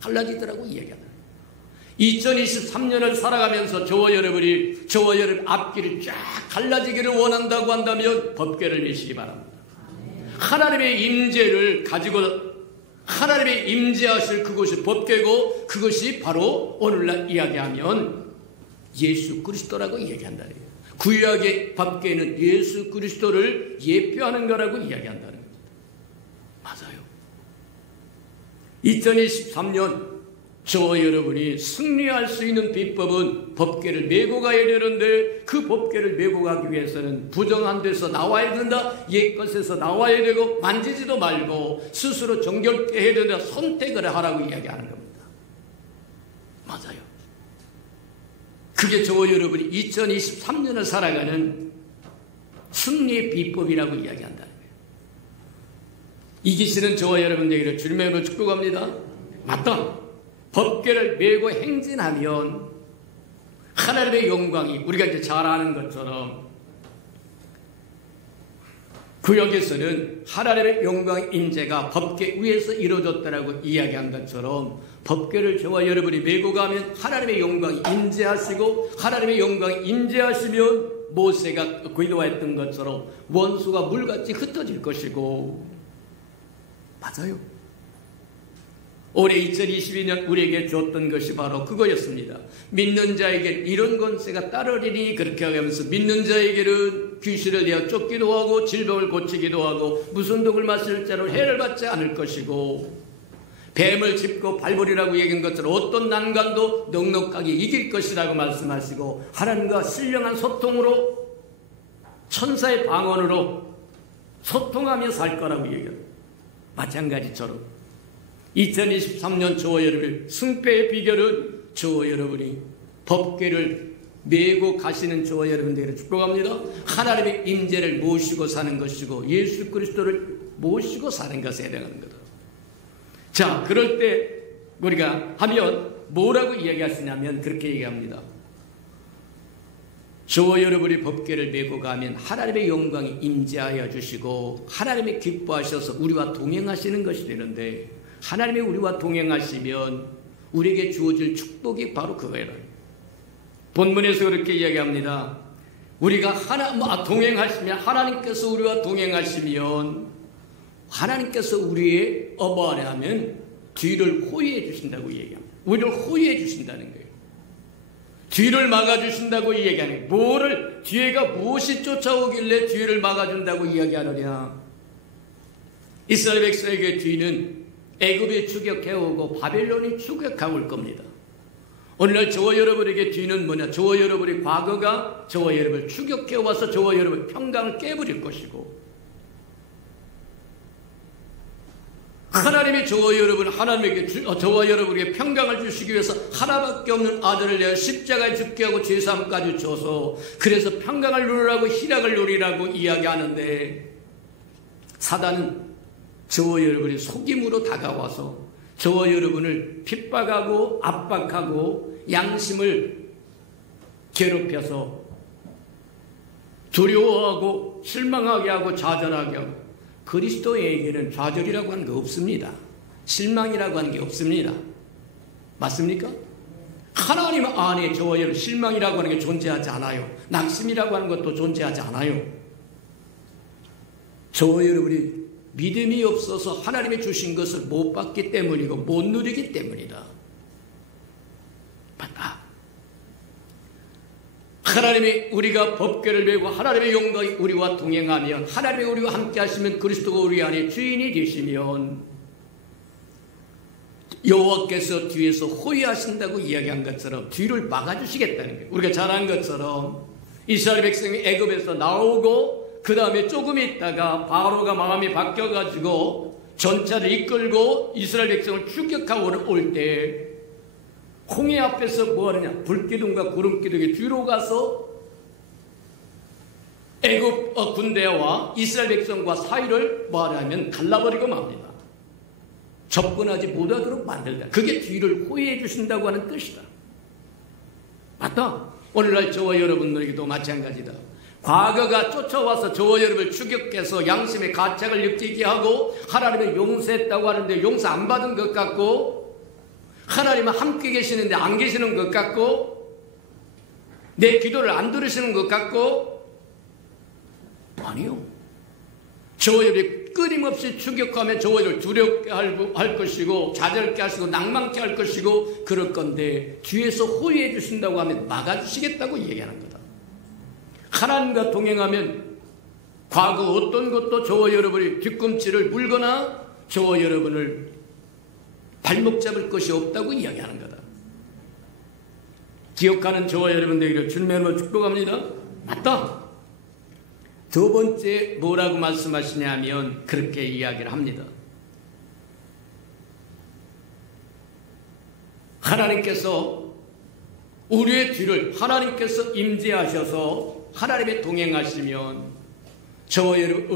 갈라지더라고 이야기합니다. 2023년을 살아가면서 저와 여러분 앞길이 쫙 갈라지기를 원한다고 한다면 법궤를 메시기 바랍니다. 하나님의 임재를 가지고, 하나님의 임재하실 그것이 법궤고, 그것이 바로 오늘날 이야기하면 예수 그리스도라고 이야기한다는 거예요. 구약의 법궤는 예수 그리스도를 예표하는 거라고 이야기한다는 겁니다. 맞아요. 2023년 저와 여러분이 승리할 수 있는 비법은 법궤를 메고 가야 되는데, 그 법궤를 메고 가기 위해서는 부정한 데서 나와야 된다, 옛 것에서 나와야 되고, 만지지도 말고 스스로 정결케 해야 된다, 선택을 하라고 이야기하는 겁니다. 맞아요. 그게 저와 여러분이 2023년을 살아가는 승리의 비법이라고 이야기한다는 거예요. 이기시는 저와 여러분들에게 주님으로 축복합니다. 맞다. 법궤를 메고 행진하면 하나님의 영광이, 우리가 이제 잘 아는 것처럼 구역에서는 하나님의 영광의 임재가 법궤 위에서 이루어졌다라고 이야기한 것처럼, 법궤를 저와 여러분이 메고 가면 하나님의 영광이 임재하시고, 하나님의 영광이 임재하시면 모세가 기도했던 것처럼 원수가 물같이 흩어질 것이고. 맞아요. 올해 2022년 우리에게 줬던 것이 바로 그거였습니다. 믿는 자에게 이런 권세가 따르리니, 그렇게 하면서 믿는 자에게는 귀신을 내어 쫓기도 하고 질병을 고치기도 하고 무슨 독을 마실 자로 해를 받지 않을 것이고, 뱀을 짚고 밟으리라고 얘기한 것처럼 어떤 난관도 넉넉하게 이길 것이라고 말씀하시고, 하나님과 신령한 소통으로, 천사의 방언으로 소통하며 살 거라고 얘기합니다. 마찬가지처럼 2023년 저와 여러분의 승패의 비결은 저와 여러분이 법궤를 메고 가시는 저와 여러분들에게 축복합니다. 하나님의 임재를 모시고 사는 것이고 예수 그리스도를 모시고 사는 것에 해당하는 거다. 자, 그럴 때 우리가 하면 뭐라고 이야기하시냐면 그렇게 얘기합니다. 저와 여러분이 법궤를 메고 가면 하나님의 영광이 임재하여 주시고 하나님이 기뻐하셔서 우리와 동행하시는 것이 되는데, 하나님이 우리와 동행하시면 우리에게 주어질 축복이 바로 그거예요. 본문에서 그렇게 이야기합니다. 우리가 동행하시면, 하나님께서 우리와 동행하시면, 하나님께서 우리의 어버하려 하면 뒤를 호위해 주신다고 얘기합니다. 우리를 호위해 주신다는 거예요. 뒤를 막아주신다고 이야기하는 거예요. 뒤에가 무엇이 쫓아오길래 뒤를 막아준다고 이야기하느냐. 이스라엘 백성에게 뒤는 애굽이 추격해오고 바벨론이 추격하고 올 겁니다. 오늘날 저와 여러분에게 뒤는 뭐냐? 저와 여러분의 과거가 저와 여러분을 추격해와서 저와 여러분의 평강을 깨버릴 것이고, 하나님이 저와 여러분에게 평강을 주시기 위해서 하나밖에 없는 아들을 내어 십자가에 죽게 하고 죄사함까지 줘서, 그래서 평강을 누리라고, 희락을 누리라고 이야기하는데, 사단은 저와 여러분이 속임으로 다가와서 저와 여러분을 핍박하고 압박하고 양심을 괴롭혀서 두려워하고 실망하게 하고 좌절하게 하고, 그리스도에게는 좌절이라고 하는 게 없습니다. 실망이라고 하는 게 없습니다. 맞습니까? 하나님 안에 저와 여러분 실망이라고 하는 게 존재하지 않아요. 낙심이라고 하는 것도 존재하지 않아요. 저와 여러분이 믿음이 없어서 하나님이 주신 것을 못 받기 때문이고 못 누리기 때문이다. 맞다. 하나님이 우리가 법궤를 메고 하나님의 영광이 우리와 동행하면, 하나님이 우리와 함께 하시면, 그리스도가 우리 안에 주인이 되시면, 여호와께서 뒤에서 호위하신다고 이야기한 것처럼 뒤를 막아주시겠다는 거예요. 우리가 잘 안 것처럼 이스라엘 백성이 애굽에서 나오고 그 다음에 조금 있다가 바로가 마음이 바뀌어가지고 전차를 이끌고 이스라엘 백성을 추격하고 올 때, 홍해 앞에서 뭐 하느냐? 불기둥과 구름기둥이 뒤로 가서 애굽 군대와 이스라엘 백성과 사이를 뭐 하냐면 갈라버리고 맙니다. 접근하지 못하도록 만들다. 그게 뒤를 호위해 주신다고 하는 뜻이다. 맞다. 오늘날 저와 여러분들에게도 마찬가지다. 과거가 쫓아와서 저와 여러분을 추격해서 양심의 가책을 느끼게 하고, 하나님을 용서했다고 하는데 용서 안 받은 것 같고, 하나님은 함께 계시는데 안 계시는 것 같고, 내 기도를 안 들으시는 것 같고, 아니요. 저와 여러분이 끊임없이 추격하면 저와 여러분을 두렵게 할 것이고, 좌절케 하시고, 낭만케 할 것이고, 그럴 건데, 뒤에서 호위해 주신다고 하면 막아주시겠다고 얘기하는 거다. 하나님과 동행하면 과거 어떤 것도 저와 여러분이 뒤꿈치를 물거나 저와 여러분을 발목 잡을 것이 없다고 이야기하는 거다. 기억하는 저와 여러분들에게 주님의 이름으로 축복합니다. 맞다. 두 번째 뭐라고 말씀하시냐면 그렇게 이야기를 합니다. 하나님께서 우리의 뒤를 하나님께서 임재하셔서 하나님의 동행하시면, 저와 여러분,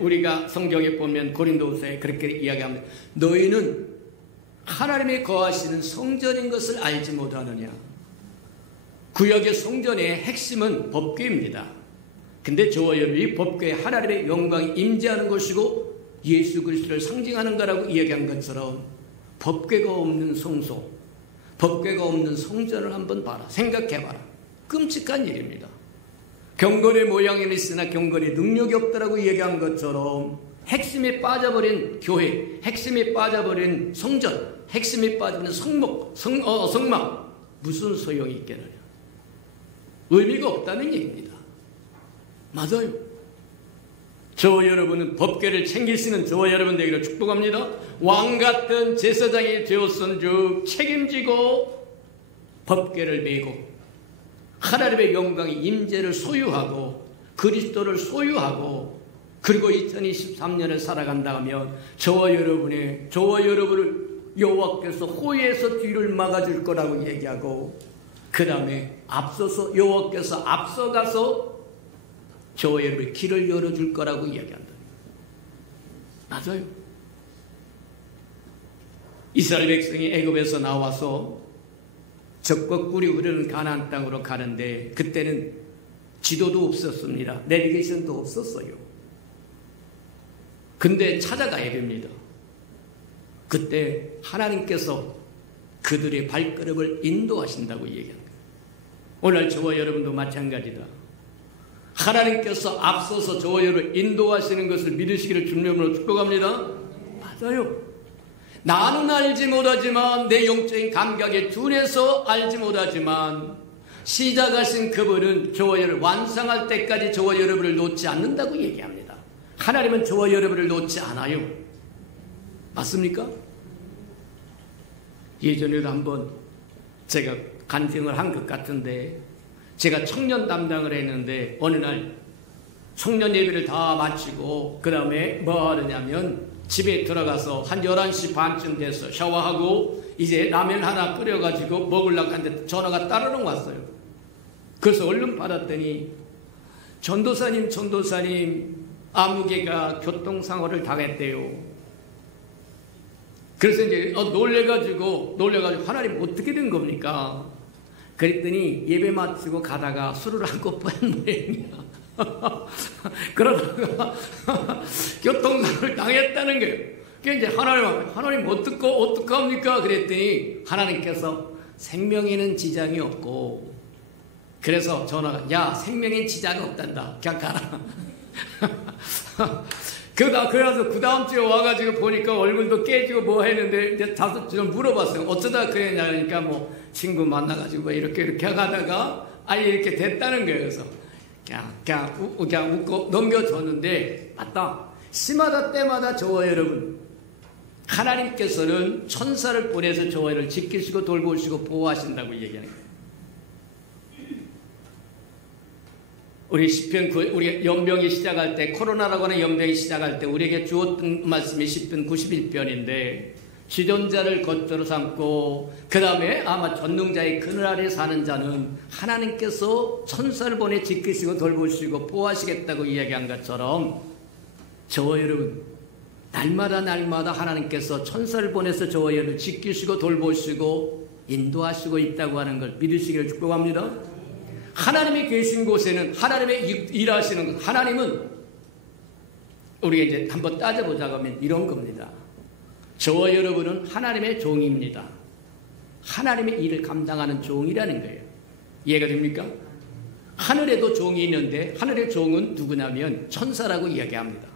우리가 성경에 보면 고린도후서에 그렇게 이야기합니다. 너희는 하나님이 거하시는 성전인 것을 알지 못하느냐. 구약의 성전의 핵심은 법궤입니다. 근데 저와 여러분이 법궤에 하나님의 영광이 임재하는 것이고 예수 그리스도를 상징하는 거라고 이야기한 것처럼, 법궤가 없는 성소, 법궤가 없는 성전을 한번 봐라. 생각해봐라. 끔찍한 일입니다. 경건의 모양은 있으나 경건의 능력이 없다라고 얘기한 것처럼, 핵심이 빠져버린 교회, 핵심이 빠져버린 성전, 핵심이 빠져버린 성막, 무슨 소용이 있겠느냐. 의미가 없다는 얘기입니다. 맞아요. 저와 여러분은 법궤를 챙기시는 저와 여러분들에게 축복합니다. 왕같은 제사장이 되었은즉 책임지고 법궤를 메고 하나님의 영광의 임재를 소유하고 그리스도를 소유하고, 그리고 2023년을 살아간다 하면 저와 여러분을 여호와께서 호위해서 뒤를 막아줄 거라고 얘기하고, 그 다음에 앞서서 여호와께서 앞서가서 저와 여러분의 길을 열어줄 거라고 이야기한다. 맞아요. 이스라엘 백성이 애굽에서 나와서 적과 꿀이 흐르는 가나안 땅으로 가는데, 그때는 지도도 없었습니다. 내비게이션도 없었어요. 근데 찾아가야 됩니다. 그때 하나님께서 그들의 발걸음을 인도하신다고 얘기합니다. 오늘 저와 여러분도 마찬가지다. 하나님께서 앞서서 저와 여러분을 인도하시는 것을 믿으시기를 주님으로 축복합니다. 맞아요. 나는 알지 못하지만, 내 영적인 감각에 둔해서 알지 못하지만, 시작하신 그분은 저와 여러분을 완성할 때까지 저와 여러분을 놓지 않는다고 얘기합니다. 하나님은 저와 여러분을 놓지 않아요. 맞습니까? 예전에도 한번 제가 간증을 한 것 같은데, 제가 청년 담당을 했는데 어느 날 청년 예배를 다 마치고 그 다음에 뭐 하느냐면 집에 들어가서 한 11시 반쯤 돼서 샤워하고 이제 라면 하나 끓여가지고 먹으려고 하는데 전화가 따르릉 왔어요. 그래서 얼른 받았더니 전도사님 아무개가 교통사고를 당했대요. 그래서 이제 놀래가지고 하나님 어떻게 된 겁니까? 그랬더니 예배 마치고 가다가 술을 한컵 뺀 모양이야. 그러다가 교통사고를 당했다는 거예요. 그러니까 이제 하나님 어떡합니까? 그랬더니 하나님께서 생명에는 지장이 없고, 그래서 전화가, 야, 생명엔 지장이 없단다. 그냥 가라. 그래서 그 다음 주에 와가지고 보니까 얼굴도 깨지고 뭐 했는데, 이제 좀 물어봤어요. 어쩌다 그랬냐, 그러니까 뭐 친구 만나가지고 뭐 이렇게 하다가 아니 이렇게 됐다는 거예요. 그래서 그냥 웃고 넘겨줬는데, 맞다. 시마다 때마다 저와 여러분, 하나님께서는 천사를 보내서 저와 여러분을 지키시고 돌보시고 보호하신다고 얘기하는 거예요. 우리 시편, 우리 연병이 시작할 때, 코로나라고 하는 연병이 시작할 때 우리에게 주었던 말씀이 시편 91편인데, 지존자를 겉으로 삼고 그 다음에 아마 전능자의 그늘 아래 사는 자는 하나님께서 천사를 보내 지키시고 돌보시고 보호하시겠다고 이야기한 것처럼, 저와 여러분 날마다 하나님께서 천사를 보내서 저와 여러분을 지키시고 돌보시고 인도하시고 있다고 하는 걸 믿으시기를 축복합니다. 하나님이 계신 곳에는 하나님의 일하시는 것, 하나님은 우리가 이제 한번 따져보자고 하면 이런 겁니다. 저와 여러분은 하나님의 종입니다. 하나님의 일을 감당하는 종이라는 거예요. 이해가 됩니까? 하늘에도 종이 있는데 하늘의 종은 누구냐면 천사라고 이야기합니다.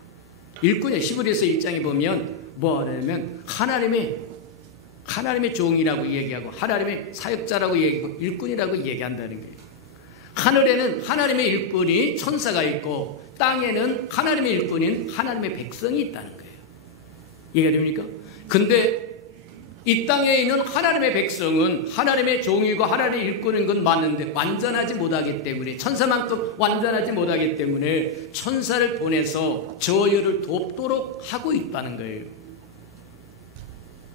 일꾼의 히브리서 1장에 보면 뭐 하냐면 하나님의 종이라고 얘기하고 하나님의 사역자라고 얘기하고 일꾼이라고 얘기한다는 거예요. 하늘에는 하나님의 일꾼이 천사가 있고 땅에는 하나님의 일꾼인 하나님의 백성이 있다는 거예요. 이해가 됩니까? 근데 이 땅에 있는 하나님의 백성은 하나님의 종이고 하나님의 일꾼인 건 맞는데 완전하지 못하기 때문에, 천사만큼 완전하지 못하기 때문에 천사를 보내서 저희를 돕도록 하고 있다는 거예요.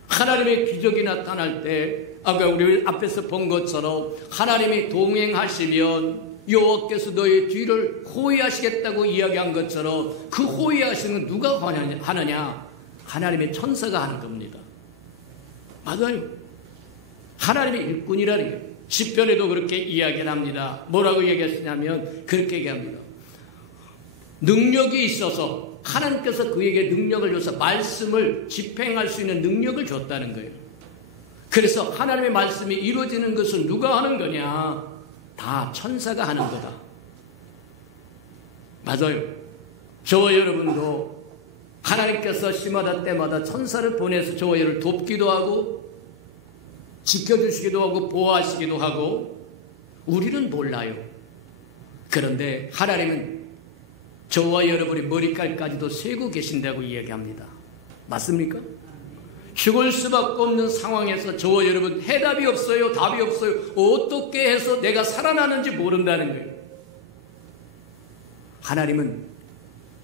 하나님의 기적이 나타날 때 아까 우리 앞에서 본 것처럼 하나님이 동행하시면 여호와께서 너의 뒤를 호위하시겠다고 이야기한 것처럼 그 호위하시는 건 누가 하느냐? 하나님의 천사가 하는 겁니다. 맞아요. 하나님의 일꾼이라는 거예요. 시편에도 그렇게 이야기를 합니다. 뭐라고 얘기하시냐면 그렇게 얘기합니다. 능력이 있어서 하나님께서 그에게 능력을 줘서 말씀을 집행할 수 있는 능력을 줬다는 거예요. 그래서 하나님의 말씀이 이루어지는 것은 누가 하는 거냐? 다 천사가 하는 거다. 맞아요. 저와 여러분도 하나님께서 시마다 때마다 천사를 보내서 저와 여러분을 돕기도 하고 지켜주시기도 하고 보호하시기도 하고 우리는 몰라요. 그런데 하나님은 저와 여러분의 머리칼까지도 세고 계신다고 이야기합니다. 맞습니까? 죽을 수밖에 없는 상황에서 저와 여러분 해답이 없어요. 답이 없어요. 어떻게 해서 내가 살아나는지 모른다는 거예요. 하나님은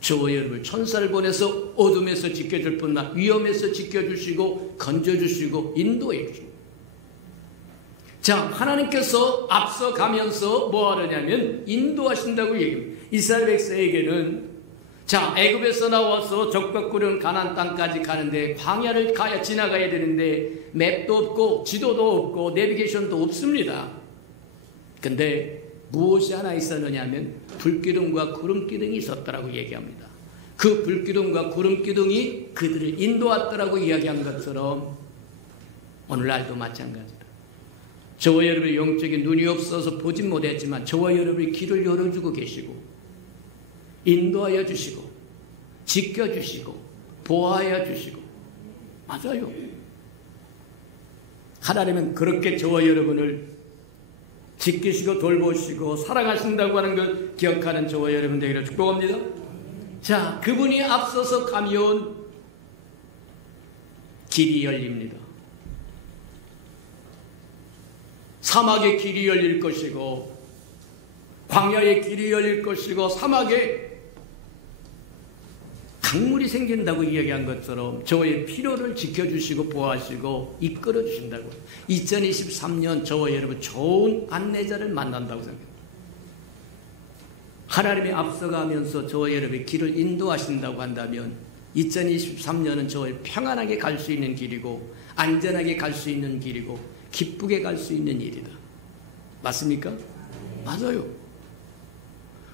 저와 여러분을 천사를 보내서 어둠에서 지켜줄 뿐만 아니라 위험에서 지켜주시고 건져주시고 인도해 주시고. 자, 하나님께서 앞서가면서 뭐 하느냐면 인도하신다고 얘기합니다. 이스라엘 백성에게는 자, 애굽에서 나와서 적벽 구른 가나안 땅까지 가는데 광야를 지나가야 되는데 맵도 없고 지도도 없고 내비게이션도 없습니다. 근데 무엇이 하나 있었느냐면 불기둥과 구름기둥이 있었더라고 얘기합니다. 그 불기둥과 구름기둥이 그들을 인도했더라고 이야기한 것처럼 오늘날도 마찬가지다. 저와 여러분의 영적인 눈이 없어서 보진 못했지만 저와 여러분의 길을 열어주고 계시고 인도하여 주시고 지켜주시고 보호하여 주시고, 맞아요. 하나님은 그렇게 저와 여러분을 지키시고 돌보시고 사랑하신다고 하는 걸 기억하는 저와 여러분 되기를 축복합니다. 자, 그분이 앞서서 가면 길이 열립니다. 사막의 길이 열릴 것이고 광야의 길이 열릴 것이고 사막에 강물이 생긴다고 이야기한 것처럼 저의 필요를 지켜주시고 보호하시고 이끌어주신다고. 2023년 저와 여러분 좋은 안내자를 만난다고 생각합니다. 하나님이 앞서가면서 저와 여러분의 길을 인도하신다고 한다면 2023년은 저의 평안하게 갈 수 있는 길이고 안전하게 갈 수 있는 길이고 기쁘게 갈 수 있는 일이다. 맞습니까? 맞아요.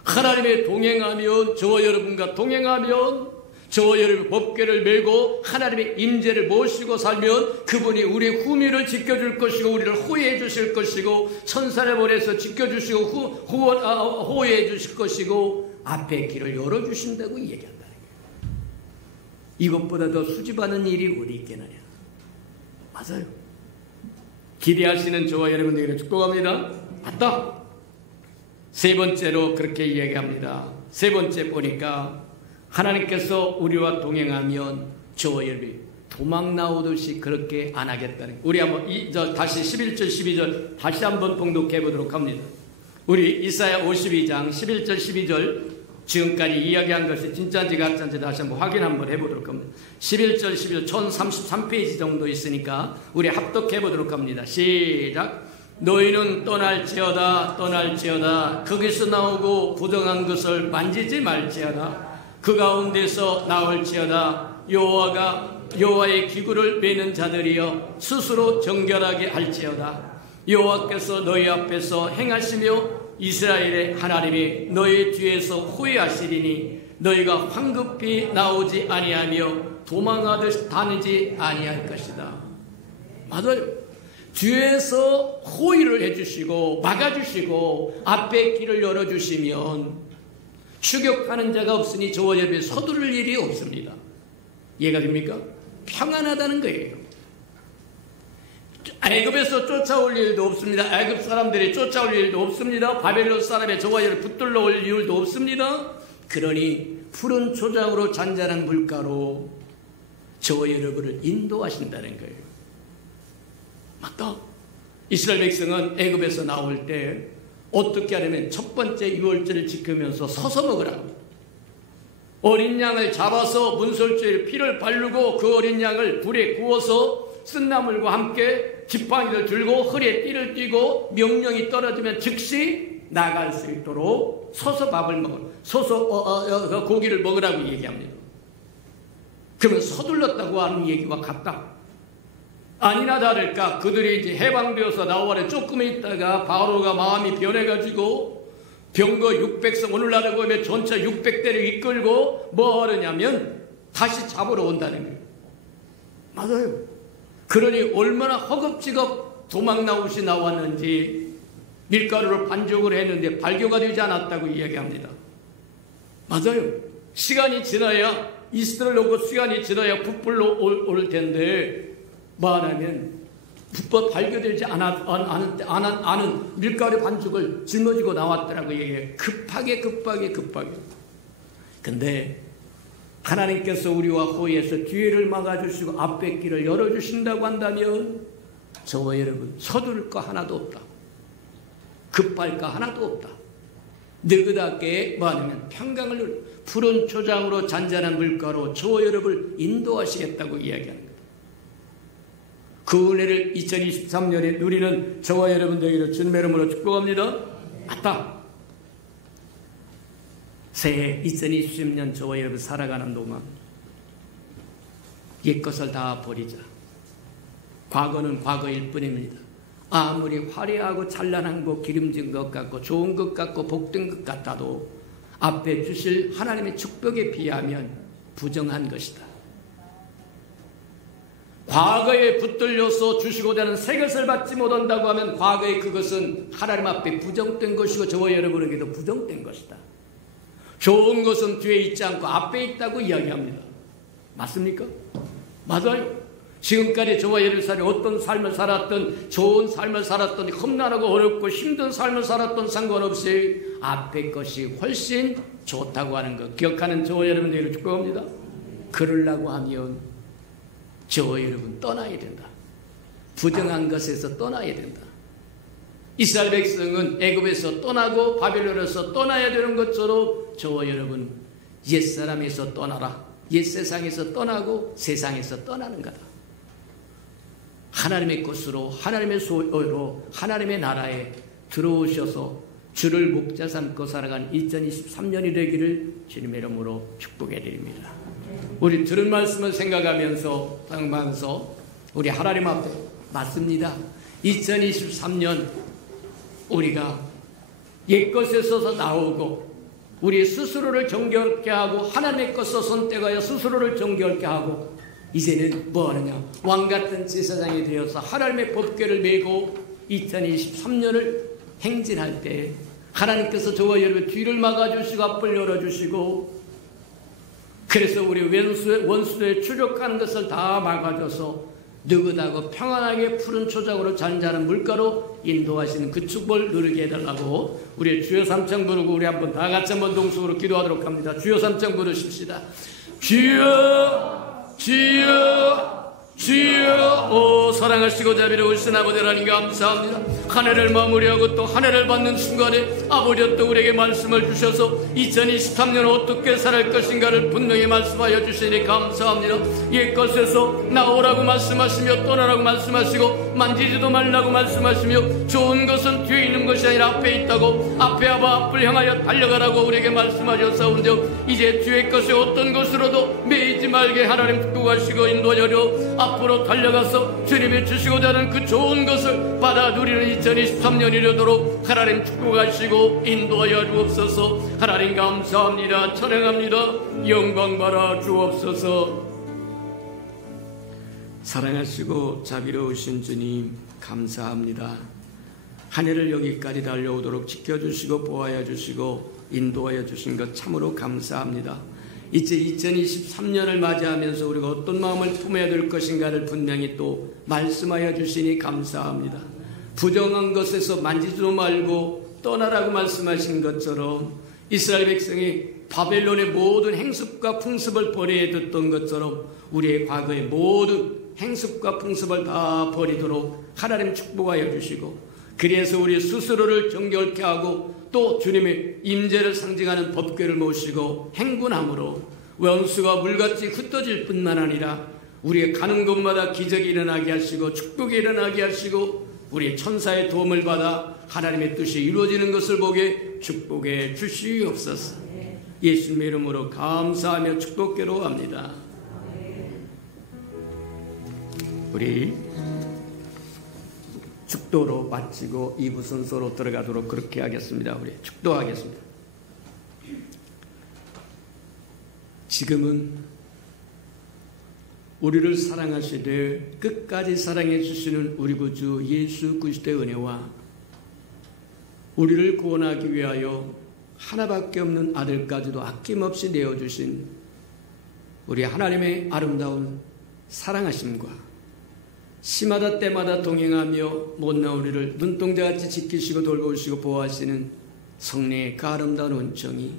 하나님의 동행하면, 저와 여러분과 동행하면, 저와 여러분 법궤를 메고 하나님의 임재를 모시고 살면 그분이 우리의 후미를 지켜줄 것이고 우리를 호해해 주실 것이고 천사를 보내서 지켜주시고 호해해 주실 것이고 앞에 길을 열어주신다고 얘기한다는 거예요. 이것보다 더 수줍어하는 일이 어디 있겠느냐. 맞아요. 기대하시는 저와 여러분들에게 축복합니다. 맞다. 세 번째로 그렇게 이야기합니다. 세 번째 보니까 하나님께서 우리와 동행하면 저와 여러분이 도망 나오듯이 그렇게 안 하겠다는 거예요. 우리 한번 다시 11절 12절 다시 한번 봉독해 보도록 합니다. 우리 이사야 52장 11절 12절 지금까지 이야기한 것이 진짜인지 가짜인지 다시 한번 확인 한번 해보도록 합니다. 11절 12절 1033페이지 정도 있으니까 우리 합독해 보도록 합니다. 시작. 너희는 떠날지어다 떠날지어다 거기서 나오고 부정한 것을 만지지 말지어다 그 가운데서 나올지어다 여호와의 기구를 매는 자들이여 스스로 정결하게 할지어다 여호와께서 너희 앞에서 행하시며 이스라엘의 하나님이 너희 뒤에서 후회하시리니 너희가 황급히 나오지 아니하며 도망하듯 다니지 아니할 것이다. 맞아요. 뒤에서 호의를 해주시고 막아주시고 앞에 길을 열어주시면 추격하는 자가 없으니 저와 여러분이 서두를 일이 없습니다. 이해가 됩니까? 평안하다는 거예요. 애굽에서 쫓아올 일도 없습니다. 애굽 사람들이 쫓아올 일도 없습니다. 바벨론 사람의 저와 여러분 붙들러 올 이유도 없습니다. 그러니 푸른 초장으로 잔잔한 물가로 저와 여러분을 인도하신다는 거예요. 맞다. 이스라엘 백성은 애굽에서 나올 때 어떻게 하냐면 첫 번째 유월절을 지키면서 서서 먹으라고. 어린 양을 잡아서 문설주에 피를 바르고 그 어린 양을 불에 구워서 쓴나물과 함께 지팡이를 들고 허리에 띠를 띠고 명령이 떨어지면 즉시 나갈 수 있도록 서서 밥을 먹으라. 서서 고기를 먹으라고 얘기합니다. 그러면 서둘렀다고 하는 얘기와 같다. 아니나 다를까 그들이 이제 해방되어서 나와래 조금 있다가 바로가 마음이 변해가지고 병거 600성 오늘날에 보면 전차 600대를 이끌고 뭐 하느냐면 다시 잡으러 온다는 거예요. 맞아요. 그러니 얼마나 허겁지겁 도망 나오시 나왔는지 밀가루를 반죽을 했는데 발교가 되지 않았다고 이야기합니다. 맞아요. 시간이 지나야 이스트를 놓고 시간이 지나야 부풀러 올 텐데 말하면 불법 발견되지 않은 밀가루 반죽을 짊어지고 나왔더라고 얘기해요. 급하게. 근데 하나님께서 우리와 호의해서 뒤를 막아주시고 앞에 길을 열어주신다고 한다면 저와 여러분 서두를 거 하나도 없다. 급할 거 하나도 없다. 느긋하게 말하면 평강을 푸른 초장으로 잔잔한 물가로 저와 여러분을 인도하시겠다고 이야기하는 거예요. 그 은혜를 2023년에 누리는 저와 여러분들에게 주님의 이름으로 축복합니다. 맞다. 새해 2020년 저와 여러분 살아가는 동안 옛것을 다 버리자. 과거는 과거일 뿐입니다. 아무리 화려하고 찬란한 것, 기름진 것 같고 좋은 것 같고 복된 것 같아도 앞에 주실 하나님의 축복에 비하면 부정한 것이다. 과거에 붙들려서 주시고자 하는 새 것을 받지 못한다고 하면 과거에 그것은 하나님 앞에 부정된 것이고 저와 여러분에게도 부정된 것이다. 좋은 것은 뒤에 있지 않고 앞에 있다고 이야기합니다. 맞습니까? 맞아요. 지금까지 저와 여러분이 어떤 삶을 살았던, 좋은 삶을 살았던, 험난하고 어렵고 힘든 삶을 살았던 상관없이 앞에 것이 훨씬 좋다고 하는 것 기억하는 저와 여러분들을 축복합니다. 그러려고 하면 저와 여러분 떠나야 된다. 부정한 것에서 떠나야 된다. 이스라엘 백성은 애굽에서 떠나고 바벨론에서 떠나야 되는 것처럼 저와 여러분 옛사람에서 떠나라. 옛세상에서 떠나고 세상에서 떠나는 거다. 하나님의 것으로 하나님의 소유로 하나님의 나라에 들어오셔서 주를 목자 삼고 살아간 2023년이 되기를 주님의 이름으로 축복해 드립니다. 우리 들은 말씀을 생각하면서 우리 하나님 앞에 맞습니다. 2023년 우리가 옛것에서 나오고 우리 스스로를 정결케 하고 하나님의 것을 선택하여 스스로를 정결케 하고 이제는 뭐하느냐, 왕같은 제사장이 되어서 하나님의 법궤를 메고 2023년을 행진할 때 하나님께서 저와 여러분 뒤를 막아주시고 앞을 열어주시고 그래서 우리 원수에 추적하는 것을 다 막아줘서 느긋하고 평안하게 푸른 초장으로 잔잔한 물가로 인도하시는 그 축복을 누리게 해달라고 우리 주여 삼창 부르고 우리 한번 다 같이 한번 동성으로 기도하도록 합니다. 주여 삼창 부르십시다. 주여 주여 주여. 오 사랑하시고 자비로우신 아버지 하나님 감사합니다. 한 해를 마무리하고 또 한 해를 받는 순간에 아버지 또 우리에게 말씀을 주셔서 2023년 어떻게 살할 것인가를 분명히 말씀하여 주시니 감사합니다. 옛것에서 나오라고 말씀하시며 떠나라고 말씀하시고 만지지도 말라고 말씀하시며 좋은 것은 뒤에 있는 것이 아니라 앞에 있다고 앞에 앞을 향하여 달려가라고 우리에게 말씀하셨사온즉 이제 뒤에 것이 어떤 것으로도 매이지 말게 하나님 축복하시고 인도하여 앞으로 달려가서 주님이 주시고자 하는 그 좋은 것을 받아 누리는 2023년이 되도록 하나님 축복하시고 인도하여 주옵소서. 하나님 감사합니다. 찬양합니다. 영광 받아 주옵소서. 사랑하시고 자비로우신 주님 감사합니다. 한 해를 여기까지 달려오도록 지켜주시고 보호하여 주시고 인도하여 주신 것 참으로 감사합니다. 이제 2023년을 맞이하면서 우리가 어떤 마음을 품어야 될 것인가를 분명히 또 말씀하여 주시니 감사합니다. 부정한 것에서 만지지도 말고 떠나라고 말씀하신 것처럼 이스라엘 백성이 바벨론의 모든 행습과 풍습을 버려야 됐던 것처럼 우리의 과거의 모든 행습과 풍습을 다 버리도록 하나님 축복하여 주시고 그래서 우리 스스로를 정결케 하고 또 주님의 임재를 상징하는 법궤를 모시고 행군함으로 원수가 물같이 흩어질 뿐만 아니라 우리의 가는 곳마다 기적이 일어나게 하시고 축복이 일어나게 하시고 우리의 천사의 도움을 받아 하나님의 뜻이 이루어지는 것을 보게 축복해 주시옵소서. 예수님의 이름으로 감사하며 축복계로 합니다. 우리 축도로 마치고 2부 순서로 들어가도록 그렇게 하겠습니다. 우리 축도하겠습니다. 지금은 우리를 사랑하시되 끝까지 사랑해 주시는 우리 구주 예수 그리스도의 은혜와 우리를 구원하기 위하여 하나밖에 없는 아들까지도 아낌없이 내어주신 우리 하나님의 아름다운 사랑하심과 시마다 때마다 동행하며 못난 우리를 눈동자같이 지키시고 돌보시고 보호하시는 성령의 그 아름다운 은총이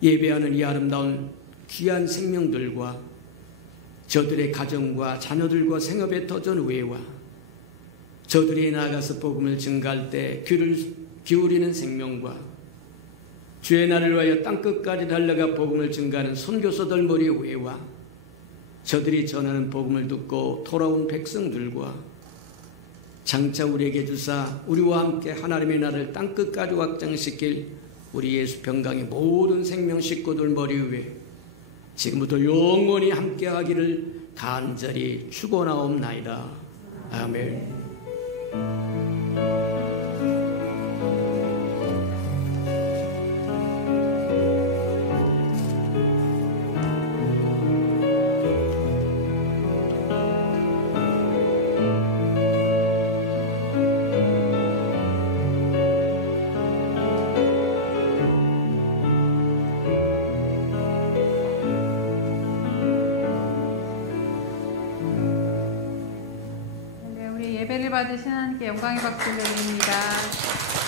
예배하는 이 아름다운 귀한 생명들과 저들의 가정과 자녀들과 생업에 터전 우애와 저들이 나아가서 복음을 증가할 때 귀를 기울이는 생명과 주의 날을 위하여 땅끝까지 달려가 복음을 증가하는 선교사들 머리의 우애와 저들이 전하는 복음을 듣고 돌아온 백성들과 장차 우리에게 주사 우리와 함께 하나님의 나라를 땅끝까지 확장시킬 우리 예수 평강의 모든 생명 식구들 머리 위에 지금부터 영원히 함께하기를 간절히 축원하옵나이다. 아멘. 예배를 받으신 하나님께 영광의 박수를 드립니다.